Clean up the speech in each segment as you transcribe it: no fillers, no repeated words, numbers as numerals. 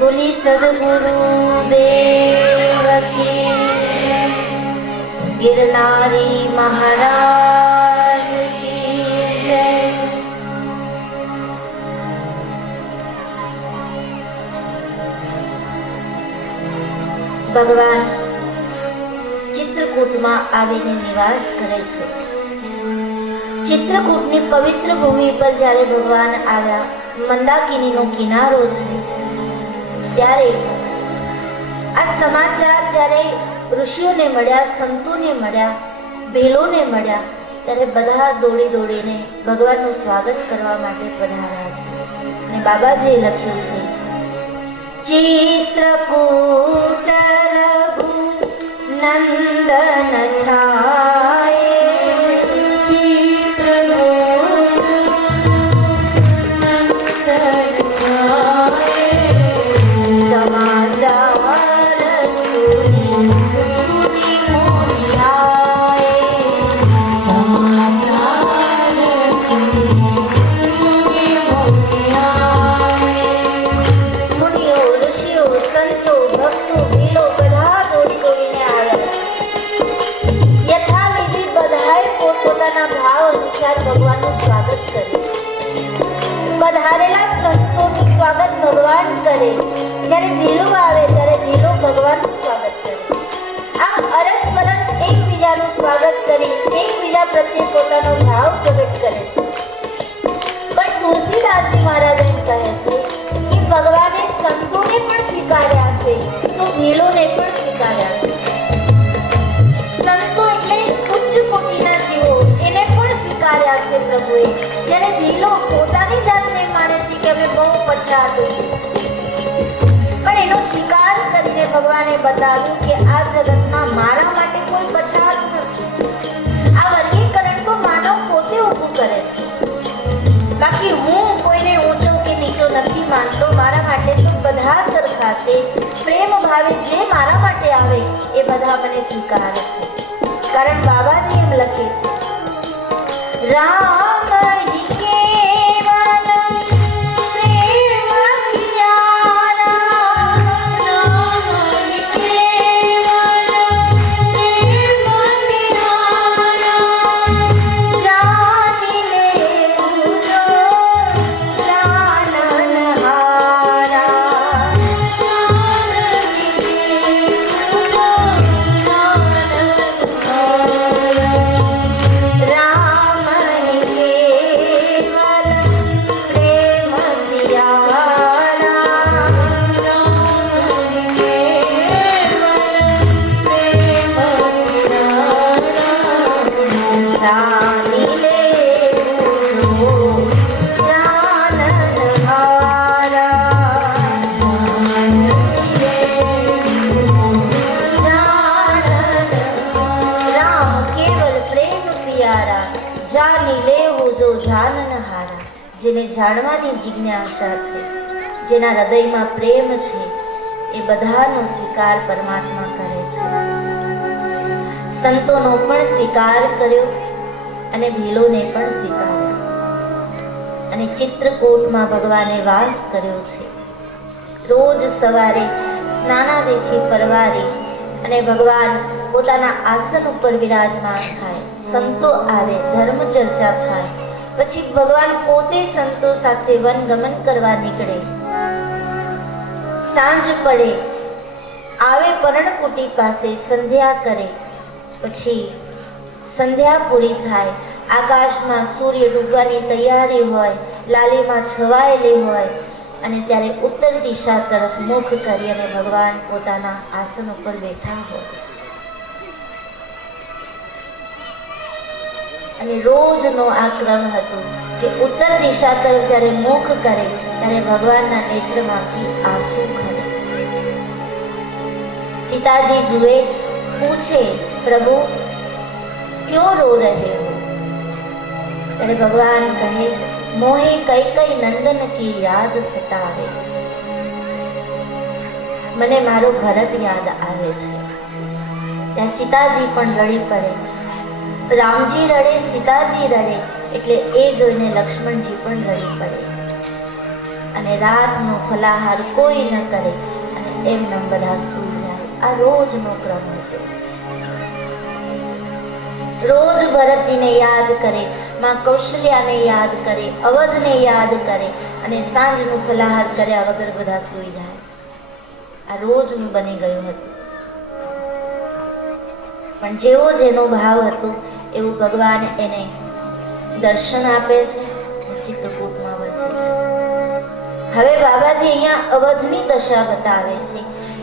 बोली सद्गुरु देव की, गिरनारी महाराज की जय। भगवान चित्रकूटમાં આવીને નિવાસ કરે છે। ચિત્રકૂટની પવિત્ર ભૂમિ પર જ્યારે ભગવાન આવ્યા, મંદાકિનીનો કિનારો છે, ત્યારે આ સમાચાર જ્યારે ઋષિઓને મળ્યા, સંતોને મળ્યા, ભેલોને મળ્યા, ત્યારે બધા દોડી દોડીને ભગવાનનું સ્વાગત કરવા માટે પધાર્યા છે। અને બાબાજીએ લખ્યું છે, ચિત્રકૂટ રઘુ નંદન છાયે, ભગવાનનું સ્વાગત કરે। પધારેલા સંતોનું સ્વાગત ભગવાન કરે। જ્યારે ભીલો આવે ત્યારે ભીલો ભગવાનનું સ્વાગત કરે। આમ અરસપરસ એકબીજાનું સ્વાગત કરી એકબીજા પ્રત્યે પોતાનો ભાવ પ્રગટ કરે છે। પણ તુલસીદાસજી મહારાજ એમ કહે છે કે ભગવાને સંતોને પણ સ્વીકાર્યા છે તો ભીલોને પણ સ્વીકાર્યા છે। સંતો એટલે ઉચ્ચ કોટીના જીવો, એને પણ સ્વીકાર્યા છે પ્રભુએ। જ્યારે ભીલો પોતાની જાતને માને છે કે અમે બહુ પછાત છે, પણ એનો સ્વીકાર કરીને ભગવાને બતાવ્યું કે આ જગતમાં મારા માટે કોઈ પછાત નથી। આ વર્ગીકરણ તો માનવ પોતે ઊભું કરે છે, બાકી હું કોઈને ઊંચો કે નીચો નથી માનતો। મારા માટે તો બધા સરખા છે। પ્રેમ ભાવે જે મારા માટે આવે એ બધા મને સ્વીકારે છે। કારણ બાબાજી એમ લખે છે, રામ હિ કેવલ પ્રેમ પ્યારા, રામ હિ કેવલ પ્રેમ પ્યારા, જાની લે મુજો જાનનહારા, જાનની મુજો જેને જાણવાની જિજ્ઞાસા છે, જેના હૃદયમાં પ્રેમ છે, એ બધાનો સ્વીકાર પરમાત્મા કરે છે। સંતોનો પણ સ્વીકાર કર્યો અને ભીલોને પણ સ્વીકાર્યા અને ચિત્રકૂટમાં ભગવાને વાસ કર્યો છે। રોજ સવારે સ્નાનાદિથી પરવારી અને ભગવાન પોતાના આસન ઉપર વિરાજમાન થાય, સંતો આવે, ધર્મ ચર્ચા થાય, પછી ભગવાન પોતે સંતો સાથે વનગમન કરવા નીકળે। સાંજ પડે, આવે પર્ણકુટી પાસે, સંધ્યા કરે, પછી સંધ્યા પૂરી થાય, આકાશમાં સૂર્ય ડૂબવાની તૈયારી હોય, લાલીમાં છવાયેલી હોય, અને ત્યારે ઉત્તર દિશા તરફ મુખ કરી અને ભગવાન પોતાના આસન ઉપર બેઠા હોય। અને રોજનો આ ક્રમ હતો કે ઉત્તર દિશા તરફ જ્યારે મુખ કરે ત્યારે ભગવાનના નેત્રમાંથી આંસુ ખરે। સીતાજી જુએ, પૂછે, પ્રભુ ક્यों रो रहे हो? ત્યારે ભગવાન કહે, મોહે કઈ કઈ નંદન કી યાદ સતાવે, મને મારો ભરત યાદ આવે છે। ત્યાં સીતાજી પણ રડી પડે। રામજી રડે, સીતાજી રડે, એટલે એ જોઈને લક્ષ્મણજી પણ રડી પડે। અને રાતનો ફલાહાર કોઈ ન કરે અને એમનેમ બધા સૂઈ જાય. આ રોજનો ક્રમ હતો. રોજ ભરતજીને યાદ કરે, માં કૌશલ્યાને યાદ કરે, અવધને યાદ કરે અને સાંજનું ફલાહાર કર્યા વગર બધા સૂઈ જાય. આ રોજનું બની ગયું હતું. પણ જેવો જેનો ભાવ હતો એવું ભગવાન એને દર્શન આપે છે, ચિત્રકૂટમાં વસે છે. હવે બાબાજી અહીંયા અવધની દશા બતાવે છે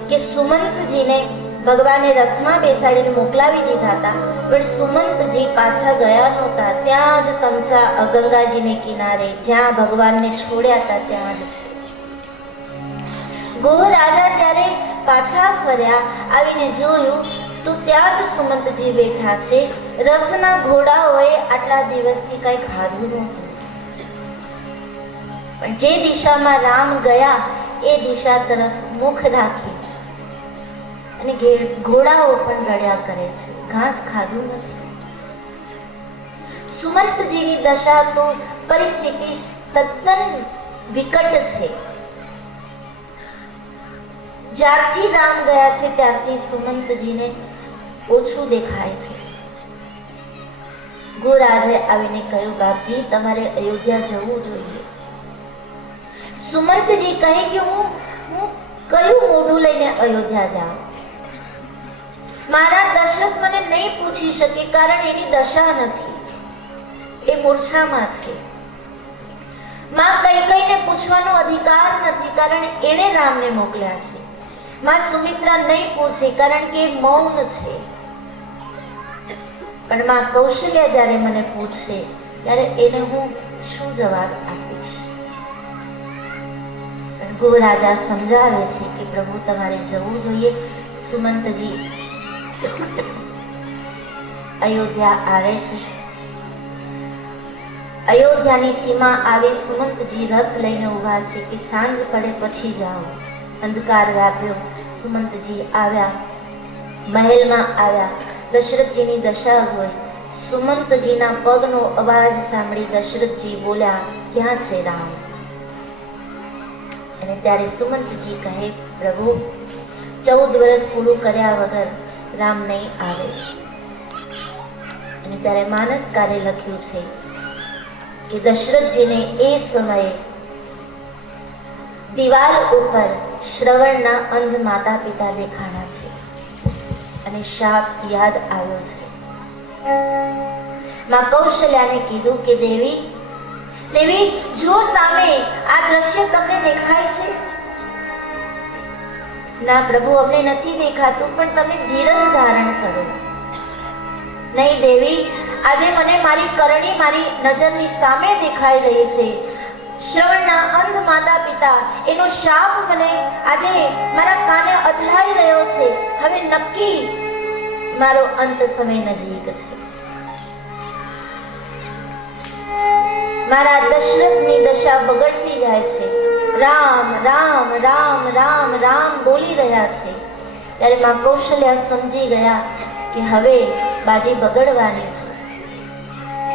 કે સુમંતજીને ભગવાને રથમાં બેસાડીને મોકલાવી દીધા હતા, પણ સુમંતજી પાછા ગયા નહોતા. ત્યાં જ તમસા ગંગાજીને કિનારે જ્યાં ભગવાનને છોડ્યા હતા ત્યાં જ છે. ગોહ રાજા જ્યારે પાછા ફર્યા, આવીને જોયું તો ત્યાં જ સુમંતજી બેઠા છે. રથના ઘોડાઓએ આટલા દિવસથી કઈ ખાધું નહોતું, પણ જે દિશામાં રામ ગયા એ દિશા તરફ મુખ રાખી અને ઘોડાઓ પણ રડ્યા કરે છે. ઘાસ ખાધું નથી. સુમંતજીની દશા તો પરિસ્થિતિ તદ્દન વિકટ છે. જ્યારથી રામ ગયા છે ત્યારથી સુમંતજીને ઓછું દેખાય છે. ગોરાજે આવીને કહ્યું, બાપજી તમારે અયોધ્યા જવું જોઈએ. સુમંતજી કહે કે હું કયું મોઢું લઈને અયોધ્યા જાઉં? મારા દશરથ મને નહીં પૂછી શકે, કારણ એની દશા નથી, એ મૂર્છામાં છે. માં કૈકેયીને પૂછવાનો અધિકાર નથી, કારણ એણે રામને મોકલ્યા છે. માં સુમિત્રા નહીં પૂછે, કારણ કે એ મૌન છે. પણ માં કૌશલ્યા જ્યારે મને પૂછશે ત્યારે એને હું શું જવાબ આપીશ? ગો રાજા સમજાવે છે કે પ્રભુ તમારે જવું જોઈએ. સુમંતજી અયોધ્યા આવે છે. અયોધ્યાની સીમા આવે, સુમંતજી રથ લઈને ઊભા છે કે સાંજ પડે પછી જાઓ. અંધકાર વ્યાપ્યો. સુમંતજી આવ્યા, મહેલમાં આવ્યા. દશરથજીની દશા જોઈ. સુમંતજીના પગનો અવાજ સાંભળી દશરથજી બોલ્યા, ક્યાં છે રામ? અને ત્યારે સુમંતજી કહે, પ્રભુ 14 વર્ષ પૂરું કર્યા વગર રામ નહીં આવે. અને ત્યારે માનસકારે લખ્યું છે કે દશરથજીને એ સમયે દિવાલ ઉપર શ્રવણના અંધ માતા પિતા દેખાણા છે અને શાપ યાદ આવ્યો છે. માં કૌશલ્યાને કીધું કે દેવી જો સામે આ દ્રશ્ય તમને દેખાય છે? ના પ્રભુ, અમને નથી દેખાતું, પણ તમે ધીરજ ધારણ કરો. નહીં દેવી, આજે મને મારી કરણી મારી નજરની સામે દેખાઈ રહી છે. શ્રવણના અંધ માતા પિતા, એનો શાપ મને આજે મારા કાને અથડાઈ રહ્યો છે. હવે નક્કી મારો અંત સમય નજીક છે. મારા દશરથની દશા બગડતી જાય છે. રામ રામ રામ રામ રામ બોલી રહ્યા છે. ત્યારે માં કૌશલ્યા સમજી ગયા કે હવે બાજી બગડવાની છે.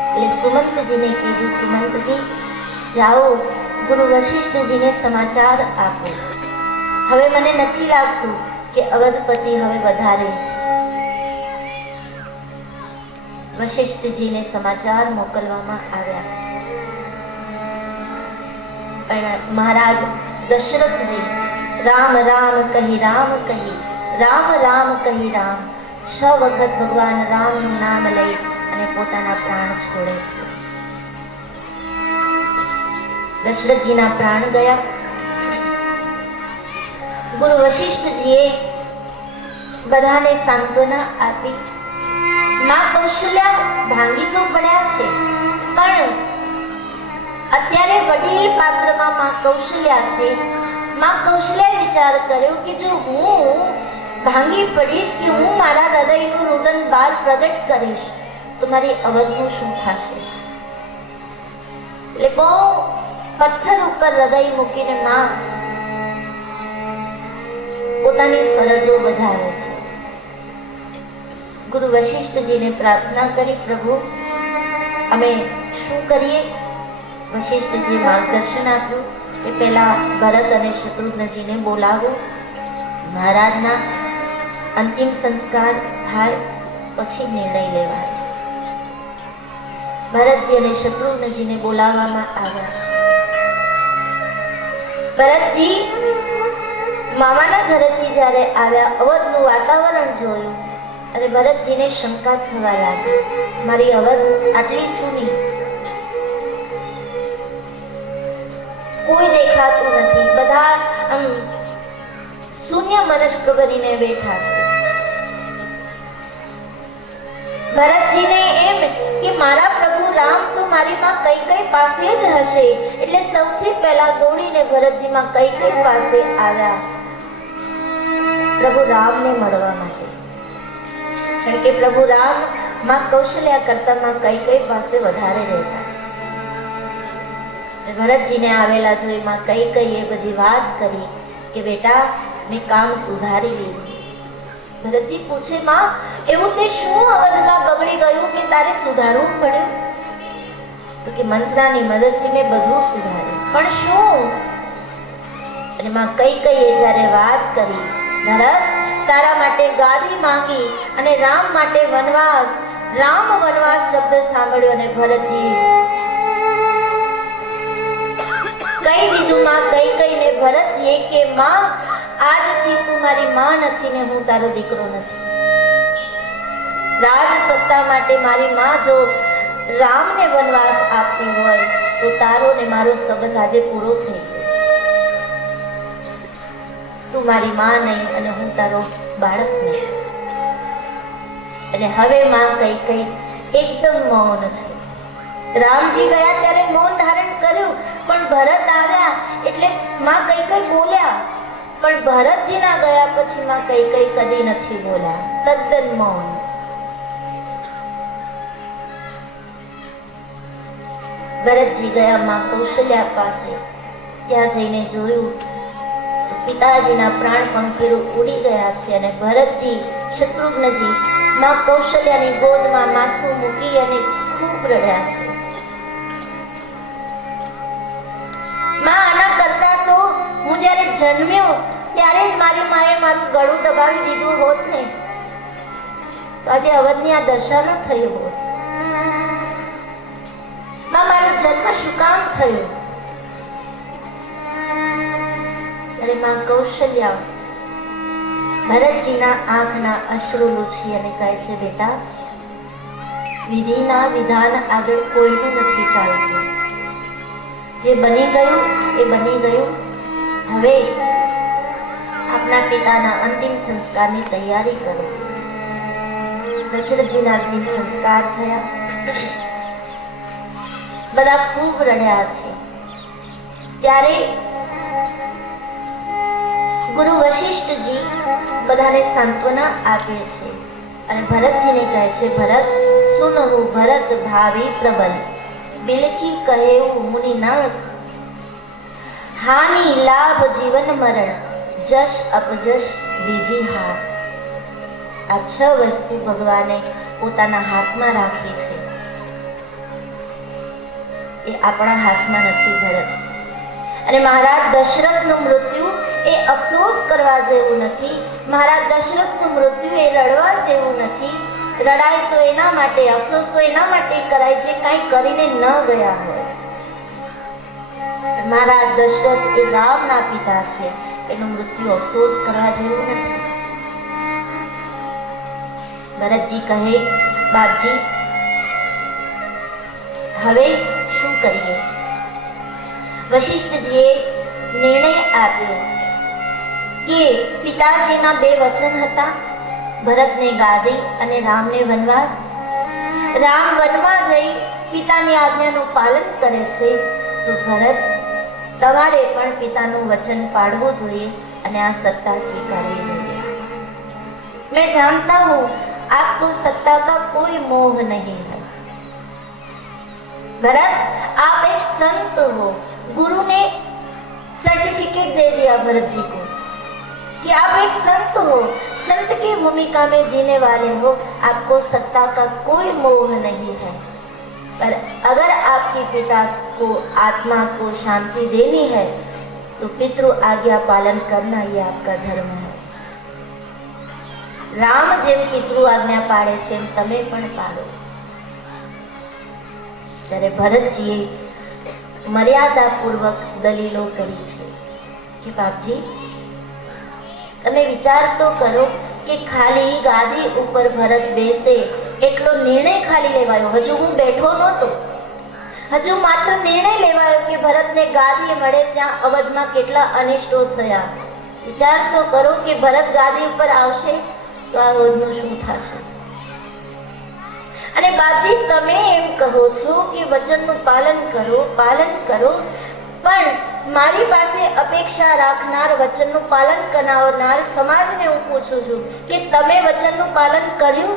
એટલે સુમંતજીને કીધું, સુમંતજી જાઓ, ગુરુ વશિષ્ઠજીને સમાચાર આપો. હવે મને નથી લાગતું કે અવધપતિ હવે વધારે. વશિષ્ઠજીને સમાચાર મોકલવામાં આવ્યા. પણ મહારાજ દશરથજી રામ રામ કહી રામ કહી રામ રામ કહી રામ 6 વખત ભગવાન રામનું નામ લઈ અને પોતાના પ્રાણ છોડે છે. દશરથજીના પ્રાણ ગયા. ગુરુ વશિષ્ઠજીએ બધાને સાંત્વના આપી. માં કૌશલ્યા ભાંગી તો પડ્યા છે, પણ અત્યારે વડીલ પાત્રમાં માં કૌશલ્યા છે. માં કૌશલ્યાએ વિચાર કર્યો કે જો હું ભાંગી પડીશ, કે હું મારા હૃદયનું રુદન બહાર પ્રગટ કરીશ, તો મારી અવધનું શું થશે? એટલે બહુ પથ્થર ઉપર હૃદય મૂકીને માં પોતાની ફરજો બજાવે છે. ગુરુ વશિષ્ઠજીને પ્રાર્થના કરી, પ્રભુ અમે શું કરીએ? વશિષ્ઠજી માર્ગદર્શન આપ્યું. કે પહેલા ભરત અને શત્રુઘ્નજીને બોલાવો, મહારાજના અંતિમ સંસ્કાર થાય પછી નિર્ણય લેવાય. ભરતજી અને શત્રુઘ્નજીને બોલાવવામાં આવ્યા. ભરતજી મામાના ઘરેથી જ્યારે આવ્યા, અવધનું વાતાવરણ જોયું અને ભરતજીને શંકા થવા લાગી, મારી અવધ આટલી સૂની, કોઈ દેખાતું નથી, બધા શૂન્ય મનસ્ક કરીને બેઠા છે. ભરતજીને એમ કે મારા પ્રભુ રામ તો મારી માં કૈકેયી પાસે જ હશે, એટલે સૌથી પહેલા દોડીને ભરતજીમાં કૈકેયી પાસે આવ્યા પ્રભુ રામને મળવા માટે. કારણ કે પ્રભુ રામ માં કૌશલ્યા કરતા માં કૈકેયી પાસે વધારે રહેતા. ભરતજીને આવેલા જોઈ માં કૈકેયીએ બધી વાત કરી કે બેટા મેં કામ સુધારી લીધું. ભરતજી પૂછે, માં એવું તે શું અવધમાં બગડી ગયું કે તારે સુધારવું પડ્યું? તો કે મંત્રાની મદદથી મેં બધું સુધાર્યું. પણ શું? અને માં કૈકેયીએ જ્યારે વાત કરી, ભરત તારા માટે ગાદી માંગી અને રામ માટે વનવાસ, રામ વનવાસ શબ્દ સાંભળ્યો અને ભરતજી કહી દીધું માં કૈકેયીને, ભરતજીએ કે માં આજથી તું મારી માં નથી ને હું તારો દીકરો નથી. રાજ સત્તા માટે મારી માં જો રામને વનવાસ આપવી હોય તો તારો ને મારો સંબંધ આજે પૂરો થઈ ગયો. તું મારી માં નહીં અને હું તારો બાળક નહીં. અને હવે માં કૈકેયી એકદમ મૌન છે. રામજી ગયા ત્યારે મૌન ધારણ કર્યું, પણ ભરત આવ્યા એટલે માં કૈકેયી બોલ્યા. પણ ભરતજીના ગયા પછી માં કૈકેયી કદી નથી બોલ્યા, તદ્દન મૌન. ભરતજી ગયા માં કૌશલ્યા પાસે. ત્યાં જઈને જોયું તો પિતાજીના પ્રાણ પંખીરો ઉડી ગયા છે અને ભરતજી શત્રુઘ્નજી માં કૌશલ્યાની ગોદમાં માથું મૂકી અને ખૂબ રડ્યા છે. માં આના કરતા તો હું જ્યારે જન્મ્યો ત્યારે જ મારી માએ મારું ગળું દબાવી દીધું હોત ને તો આજે અવધની આ દશા ન થઈ હોત. માં મારો જન્મ શું કામ થયો? ત્યારે માં કૌશલ્યા ભરતજીના આંખના અશ્રુ લૂછી અને કહે છે, બેટા વિધિના વિધાન આગળ કોઈનું નથી ચાલતું. જે બની ગયું એ બની ગયું. હવે આપના પિતાના અંતિમ સંસ્કારની તૈયારી કરો. દશરથજીના અંતિમ સંસ્કાર થયા. બધા ખૂબ રડ્યા છે. ત્યારે ગુરુ વશિષ્ઠજી બધાને સાંત્વના આપે છે અને ભરતજીને કહે છે, ભરત સુનહુ ભરત ભાવી પ્રબલ, બિલખી કહેવું મુનિનાથ, હાનિ લાભ જીવન મરણ, જશ અપજશ વિધિ હાથ. આ 6 વસ્તુ ભગવાને પોતાના હાથમાં રાખી છે. એ આપણા હાથમાં નથી ભરત. અને મહારાજ દશરથનું મૃત્યુ એ અફસોસ કરવા જેવું નથી. મહારાજ દશરથનું મૃત્યુ એ રડવા જેવું નથી. રડાય તો એના માટે, અફસોસ તો એના માટે કરાય જે કાંઈ કરીને ન ગયા હોય. મહારાજ દશરથ એ રામના પિતા છે, એનું મૃત્યુ અફસોસ કરવા જેવું નથી. ભરતજી કહે, બાપજી હવે શું કરીએ? વશિષ્ઠજીએ નિર્ણય આપ્યો કે પિતાજીના 2 વચન હતા, ભરતને ગાદી અને રામને વનવાસ. રામ વનમાં જઈ પિતાની આજ્ઞાનું પાલન કરે છે તો ભરત તમારે પણ પિતાનું વચન પાળવું જોઈએ અને આ સત્તા સ્વીકારવી જોઈએ. मैं जानता हूँ आपको सत्ता का कोई मोह नहीं है. भरत आप एक संत हो. गुरु ने सर्टिफिकेट दे दिया भरत जी को कि आप एक संत हो, संत की भूमिका में जीने वाले हो, आपको सत्ता का कोई मोह नहीं है. पर अगर आपके पिता को आत्मा को शांति देनी है तो पितृ आज्ञा पालन करना ये आपका धर्म है। राम जेम पितृ आज्ञा पाड़े छे एम तमे पण पाड़ो। त्यारे भरतजीए मर्यादापूर्वक दलीलो करी छे कि बापजी तमे विचार तो करो कि खाली गादी ऊपर भरत बेसे एटलो निर्णय खाली लेवायो। हजू हूँ बैठो नहोतो, हजू मात्र निर्णय लेवायो कि भरतने गादी मळे त्यां अवधमां केटला अनिष्टो थया। विचार तो करो कि भरत गादी उपर आवशे तो आ अवधनुं शुं थशे। अने बापजी तमे एम कहो छो कि वचननुं पालन करो पण मारी पासे अपेक्षा राखनार वचननुं पालन करनार समाजने हूँ पूछुं छुं कि तमे वचननुं पालन कर्युं?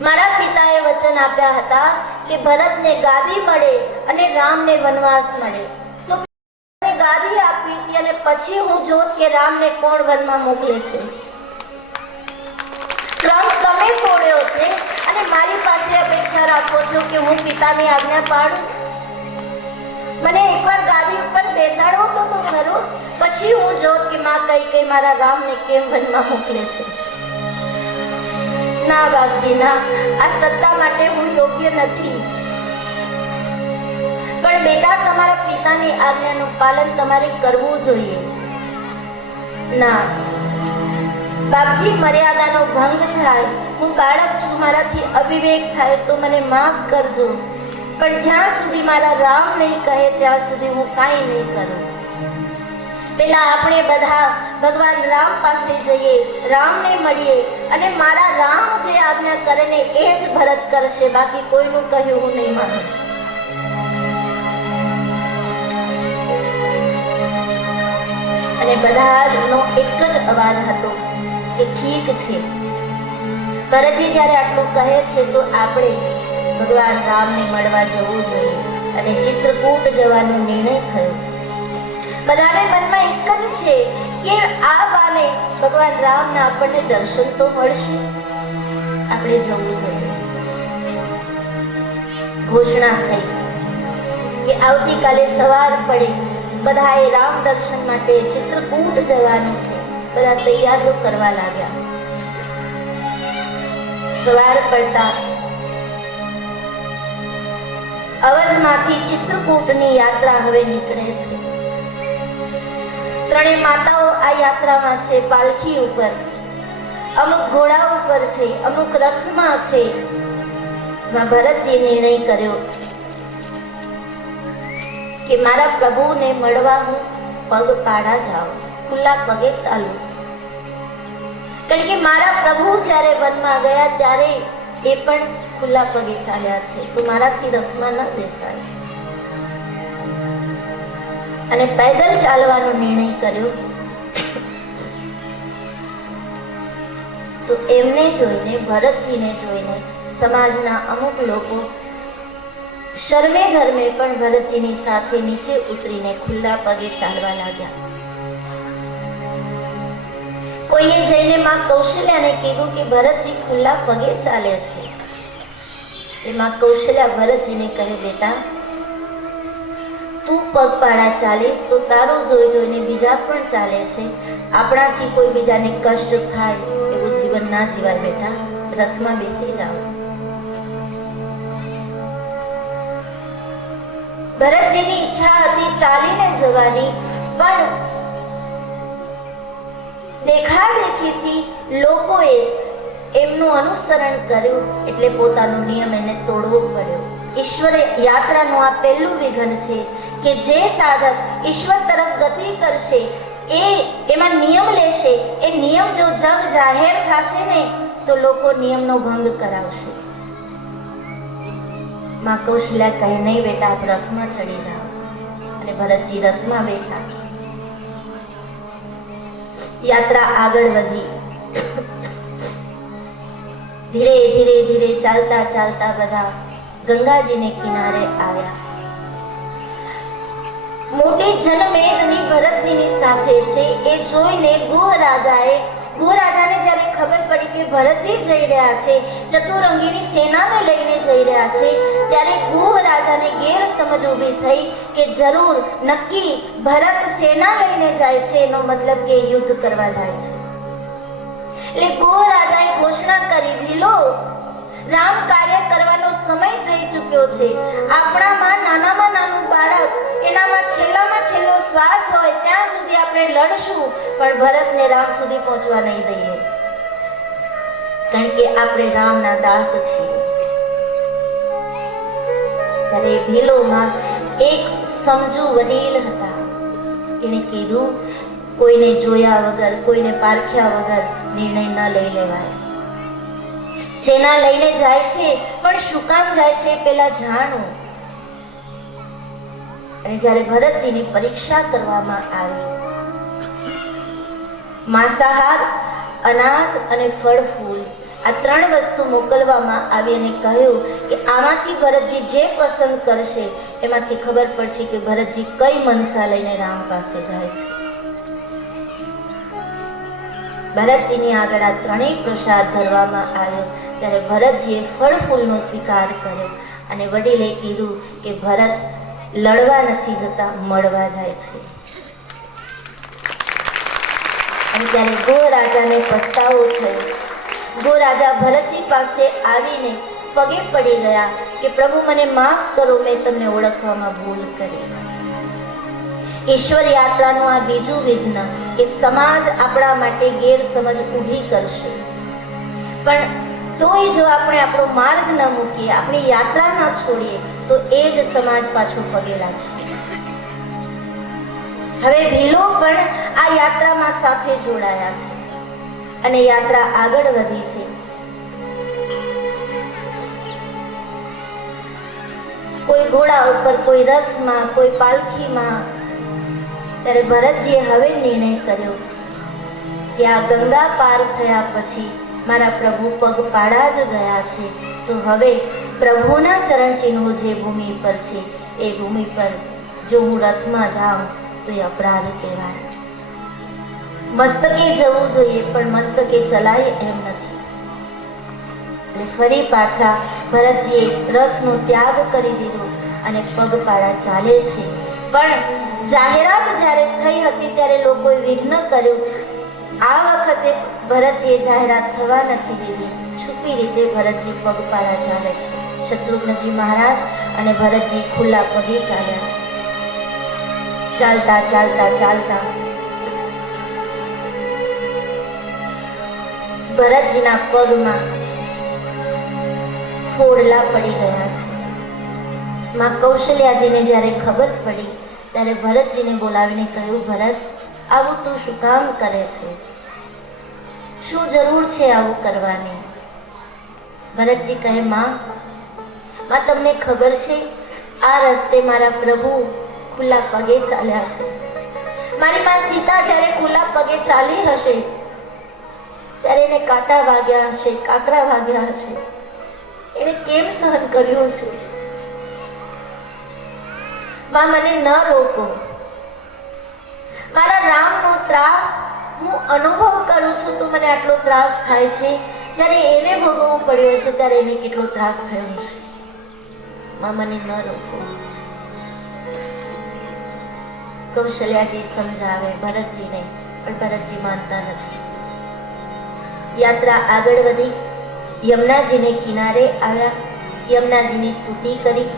मारा पिताए वचन आप्या हता कि भरतने गादी मळे अने रामने वनवास मळे, तो गादी आपी हती अने पछी हूँ जोत के रामने कोण वનમાં मोकले छे। क्रम तमे तोड्यो छे अने मारी पासे अपेक्षा राखो छो कि हूँ पितानी आज्ञा पाडुं। मने एकवार गादी उपर बेसाडो तो खरो, पछी हूँ जोत कि मां कई मारा रामने केम वનમાં मोकले छे। ना बापजी ना, आ सत्ता माटे हूँ योग्य नथी। पण बेटा तमारा पितानी आज्ञानुं पालन तमारे करवुं जोईए। ना बापजी, मर्यादानो भंग थाय, हूँ बाळक छुं, माराथी अविवेक थाय तो मने माफ करजो, पण ज्यां सुधी मारा राम नहीं कहे त्यां सुधी हूँ काई नहीं करूं। पेला આપણે બધા ભગવાન રામ પાસે જઈએ, રામને મળીએ અને મારા રામ જે આજ્ઞા કરે ને એ જ ભરત કરશે, બાકી કોઈનું કહ્યું હું નહીં માનું। અને બધાનો એક જ અવાજ હતો કે ઠીક છે, ભરતજી જ્યારે આટલું કહે છે તો આપણે ભગવાન રામને મળવા જવું જોઈએ અને ચિત્રકૂટ જવાનો નિર્ણય થયો। બધાને મનમાં એક જ છે કે આ બાને ભગવાન રામના આપણને દર્શન તો મળશે, આપણે જવું જોઈએ। ઘોષણા થઈ કે આવતીકાલે સવાર પડે બધાએ રામ દર્શન માટે ચિત્રકૂટ જવાનું છે। બધા તૈયારીઓ કરવા લાગ્યા। સવાર પડતા અવધમાંથી ચિત્રકૂટની યાત્રા હવે નીકળે છે। ત્રણેય માતાઓ આ યાત્રામાં છે, પાલખી ઉપર, અમુક ઘોડા ઉપર છે, અમુક રથમાં છે। ભરતજી નિર્ણય કર્યો કે મારા પ્રભુને મળવા હું પગપાળા જાઉં, ખુલ્લા પગે ચાલું, કારણ કે મારા પ્રભુ જ્યારે વનમાં ગયા ત્યારે એ પણ ખુલ્લા પગે ચાલ્યા છે, તો મારાથી રથમાં ન બેસાય। અને પેદલ ચાલવાનો નિર્ણય કર્યો। તો એમને જોઈને, ભરતજીને જોઈને સમાજના અમુક લોકો શરમે ધર્મે પણ ભરતજીની સાથે નીચે ઉતરીને ખુલ્લા પગે ચાલવા લાગ્યા। કોઈએ જઈને માં કૌશલ્યાને કીધું કે ભરતજી ખુલ્લા પગે ચાલે છે। એ માં કૌશલ્યા ભરતજીને કહે, બેટા તું પગપાળા ચાલીશ તો તારું જોઈ જોઈને બીજા પણ ચાલે છે, આપણાથી કોઈ બીજાને કષ્ટ થાય એવું જીવન ના જીવાય બેટા, રથમાં બેસી જાઓ। ભરતજીની ઈચ્છા હતી ચાલીને જવાની, પણ દેખાદેખીથી લોકોએ એમનું અનુસરણ કર્યું એટલે પોતાનો નિયમ એને તોડવો પડ્યો। ઈશ્વર યાત્રાનું આ પહેલું વિઘન છે કે જે સાધક ઈશ્વર તરફ ગતિ કરશે એ એમાં નિયમ લેશે, એ નિયમ જો જગ જાહેર થશે ને તો લોકો નિયમનો ભંગ કરાવશે। માં કૌશલ્યા કહે, નહીં બેટા આપ રથમાં ચડી જાઓ। અને ભરતજી રથમાં બેઠા। યાત્રા આગળ વધી। ધીરે ધીરે ધીરે ચાલતા ચાલતા બધા ગંગાજીને કિનારે આવ્યા। મોટી જનમેદની ભરતજીની સાથે છે એ જોઈને ગુહ રાજાએ ગો રાજાને જ્યારે ખબર પડી કે ભરતજી જઈ રહ્યા છે, ચતુરંગીની સેનાને લઈને જઈ રહ્યા છે, ત્યારે ગો રાજાને ગેરસમજ ઊભી થઈ કે જરૂર નક્કી ભરત સેના લઈને જાય છે, એનો મતલબ કે યુદ્ધ કરવા જાય છે. એટલે ગો રાજાએ ઘોષણા કરી, ભીલો, રામ કાર્ય કરવાનો સમય થઈ ચૂક્યો છે. આપણામાં નાનામાં નાનું બાળક, એનામાં છેલ્લામાં છેલ્લો શ્વાસ હોય ત્યાં સુધી આપણે લડશું, પણ ભરતને રામ સુધી પહોંચવા નહીં દઈએ, કારણ કે આપણે રામના દાસ છીએ. ત્યારે ભીલોમાં એક સમજુ વડીલ હતા. એને કીધું, કોઈને જોયા વગર, કોઈને પારખ્યા વગર નિર્ણય ન લઈ લેવાય. સેના લઈને જાય છે, પણ શું કામ જાય છે પેલા જાણો. અને જ્યારે ભરતજીની પરીક્ષા કરવામાં આવી, માંસાહાર, અનાજ અને ફળ ફૂલ આ 3 વસ્તુ મોકલવામાં આવી અને કહ્યું કે આમાંથી ભરતજી જે પસંદ કરશે એમાંથી ખબર પડશે કે ભરતજી કઈ મનસા લઈને રામ પાસે જાય છે. ભરતજીની આગળ આ 3 પ્રસાદ ધરવામાં આવ્યો. ત્યારે ભરતજીએ ફળ ફૂલનો સ્વીકાર કર્યો અને વડીલે કીધું કે ભરત લડવા નથી જતા, મળવા જાય છે. અને ત્યારે ગો રાજાને પસ્તાવો થયો. ગો રાજા ભરતજી પાસે આવીને પગે પડી ગયા કે પ્રભુ મને માફ કરો, મેં તમને ઓળખવામાં ભૂલ કરી. ઈશ્વર યાત્રાનું આ બીજું વિઘ્ન કે સમાજ આપણા માટે ગેરસમજ ઊભી કરશે, પણ તોય જો આપણે આપણો માર્ગ ન મૂકીએ, આપણી યાત્રા ન છોડીએ, તો એ જ સમાજ પાછો પગે લાગશે. હવે ભીલો પણ આ યાત્રામાં સાથે જોડાયા છે અને યાત્રા આગળ વધી છે. કોઈ ઘોડા ઉપર, કોઈ રથમાં, કોઈ પાલખીમાં. ત્યારે ભરતજીએ હવે નિર્ણય કર્યો કે આ ગંગા પાર થયા પછી મારા પ્રભુ પગપાળા જ ગયા છે, તો હવે પ્રભુના ચરણ ચિહ્નો જે ભૂમિ પર છે એ ભૂમિ પર જો હું રથમાં જાઉં તો એ અપરાધ કહેવાય. મસ્તકે જવું જોઈએ, પણ મસ્તકે ચલાય એમ નથી. એટલે ફરી પાછા ભરતજીએ રથનો ત્યાગ કરી દીધો અને પગપાળા ચાલે છે. પણ જાહેરાત જ્યારે થઈ હતી ત્યારે લોકોએ વિઘ્ન કર્યું. આ વખતે ભરતજીએ જાહેરાત થવા નથી દીધી, છુપી રીતે ભરતજી પગપાળા ચાલે છે. શત્રુઘ્નજી મહારાજ અને ભરતજી ખુલ્લા પગે ચાલ્યા છે. ચાલતા ચાલતા ચાલતા ભરતજીના પગમાં ફોડલા પડી ગયા છે. માં કૌશલ્યાજીને જ્યારે ખબર પડી ત્યારે ભરતજીને બોલાવીને કહ્યું, ભરત, આવું તું શું કામ કરે છે? શું જરૂર છે આવું કરવાની? ભરતજી કહે, માં તમને ખબર છે આ રસ્તે મારા પ્રભુ ખુલ્લા પગે ચાલ્યા છે. મારી માં સીતા જ્યારે ખુલ્લા પગે ચાલી હશે ત્યારે એને કાંટા વાગ્યા હશે, કાંકરા વાગ્યા હશે. એને કેમ સહન કર્યું હશે? માં, મને ન રોકો. મારા રામનો ત્રાસ હું અનુભવ કરું છું તો મને આટલો ત્રાસ થાય છે. જ્યારે એને ભોગવવું પડ્યો હશે ત્યારે એને કેટલો ત્રાસ થયો હશે. માં, મને ન રોકો. કૌશલ્યાજી સમજાવે ભરતજીને, પણ ભરતજી માનતા નથી. યાત્રા આગળ વધી. યમુનાજીને કિનારે આવ્યા. યમુનાજીની સ્તુતિ કરી.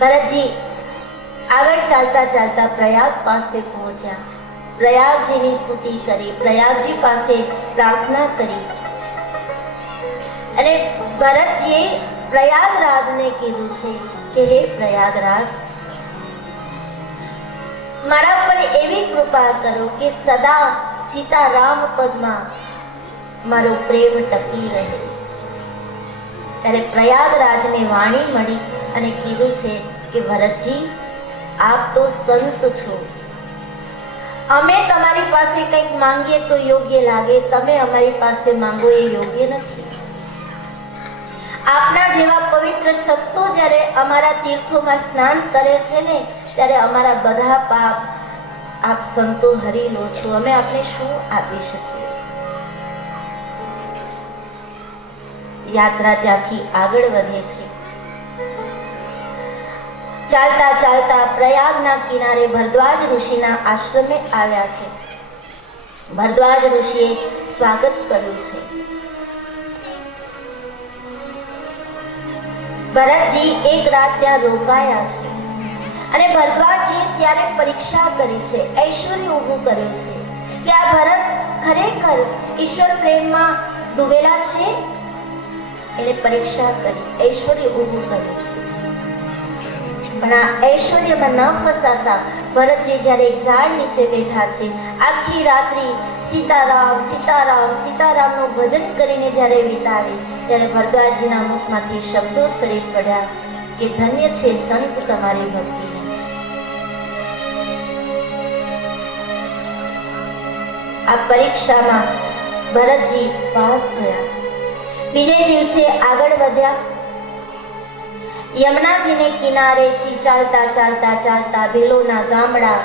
ભરતજી આગળ ચાલતા ચાલતા પ્રયાગ પાસે પહોંચ્યા. પ્રયાગજીની સ્તુતિ કરી, પ્રયાગજી પાસે પ્રાર્થના કરી અને ભરતજીએ પ્રયાગરાજને કીધું છે કે હે પ્રયાગરાજ, મારા પર એવી કૃપા કરો કે સદા સીતારામ પદમાં મારો પ્રેમ ટકી રહે. ત્યારે પ્રયાગરાજને વાણી મળી અને કીધું છે કે ભરતજી, આપ તો સંત છો. અમે તમારી પાસે કંઈક માંગીએ તો યોગ્ય લાગે, તમે અમારી પાસે માંગો એ યોગ્ય નથી. આપના જેવા પવિત્ર સંતો જ્યારે અમારા તીર્થોમાં સ્નાન કરે છે ને, ત્યારે અમારા બધા પાપ આપ સંતો હરી લો છો. અમે આપને શું આપી શકીએ? યાત્રા ત્યાંથી આગળ વધે છે. ચાલતા ચાલતા પ્રયાગના કિનારે ભરદ્વાજ ઋષિના આશ્રમે આવ્યા છે. ભરદ્વાજ ઋષિએ સ્વાગત કર્યું છે. ભરતજી એક રાત ત્યાં રોકાયા છે અને ભરદ્વાજજીએ ત્યારે પરીક્ષા કરી છે, ઐશ્વર્ય ઊભું કર્યું છે કે આ ભરત ખરેખર ઈશ્વર પ્રેમમાં ડૂબેલા છે. એને પરીક્ષા કરી, ઐશ્વર્ય ઊભું કર્યું છે. પણ આ ઐશ્વર્યમાં ન ફસાતા ભરતજી જ્યારે એક ઝાડ નીચે બેઠા છે, આખી રાત્રિ સીતારામ સીતારામ સીતારામનું ભજન કરીને જ્યારે વિતાવી, ત્યારે ભરદ્વાજજીના મુખમાંથી શબ્દો સરી પડ્યા કે ધન્ય છે સંત તમારી ભક્તિને. આ પરીક્ષામાં ભરતજી પાસ થયા. બીજે દિવસે આગળ વધ્યા. યમુનાજીને કિનારેથી ચાલતા ચાલતા ચાલતા ભેલોના ગામડા,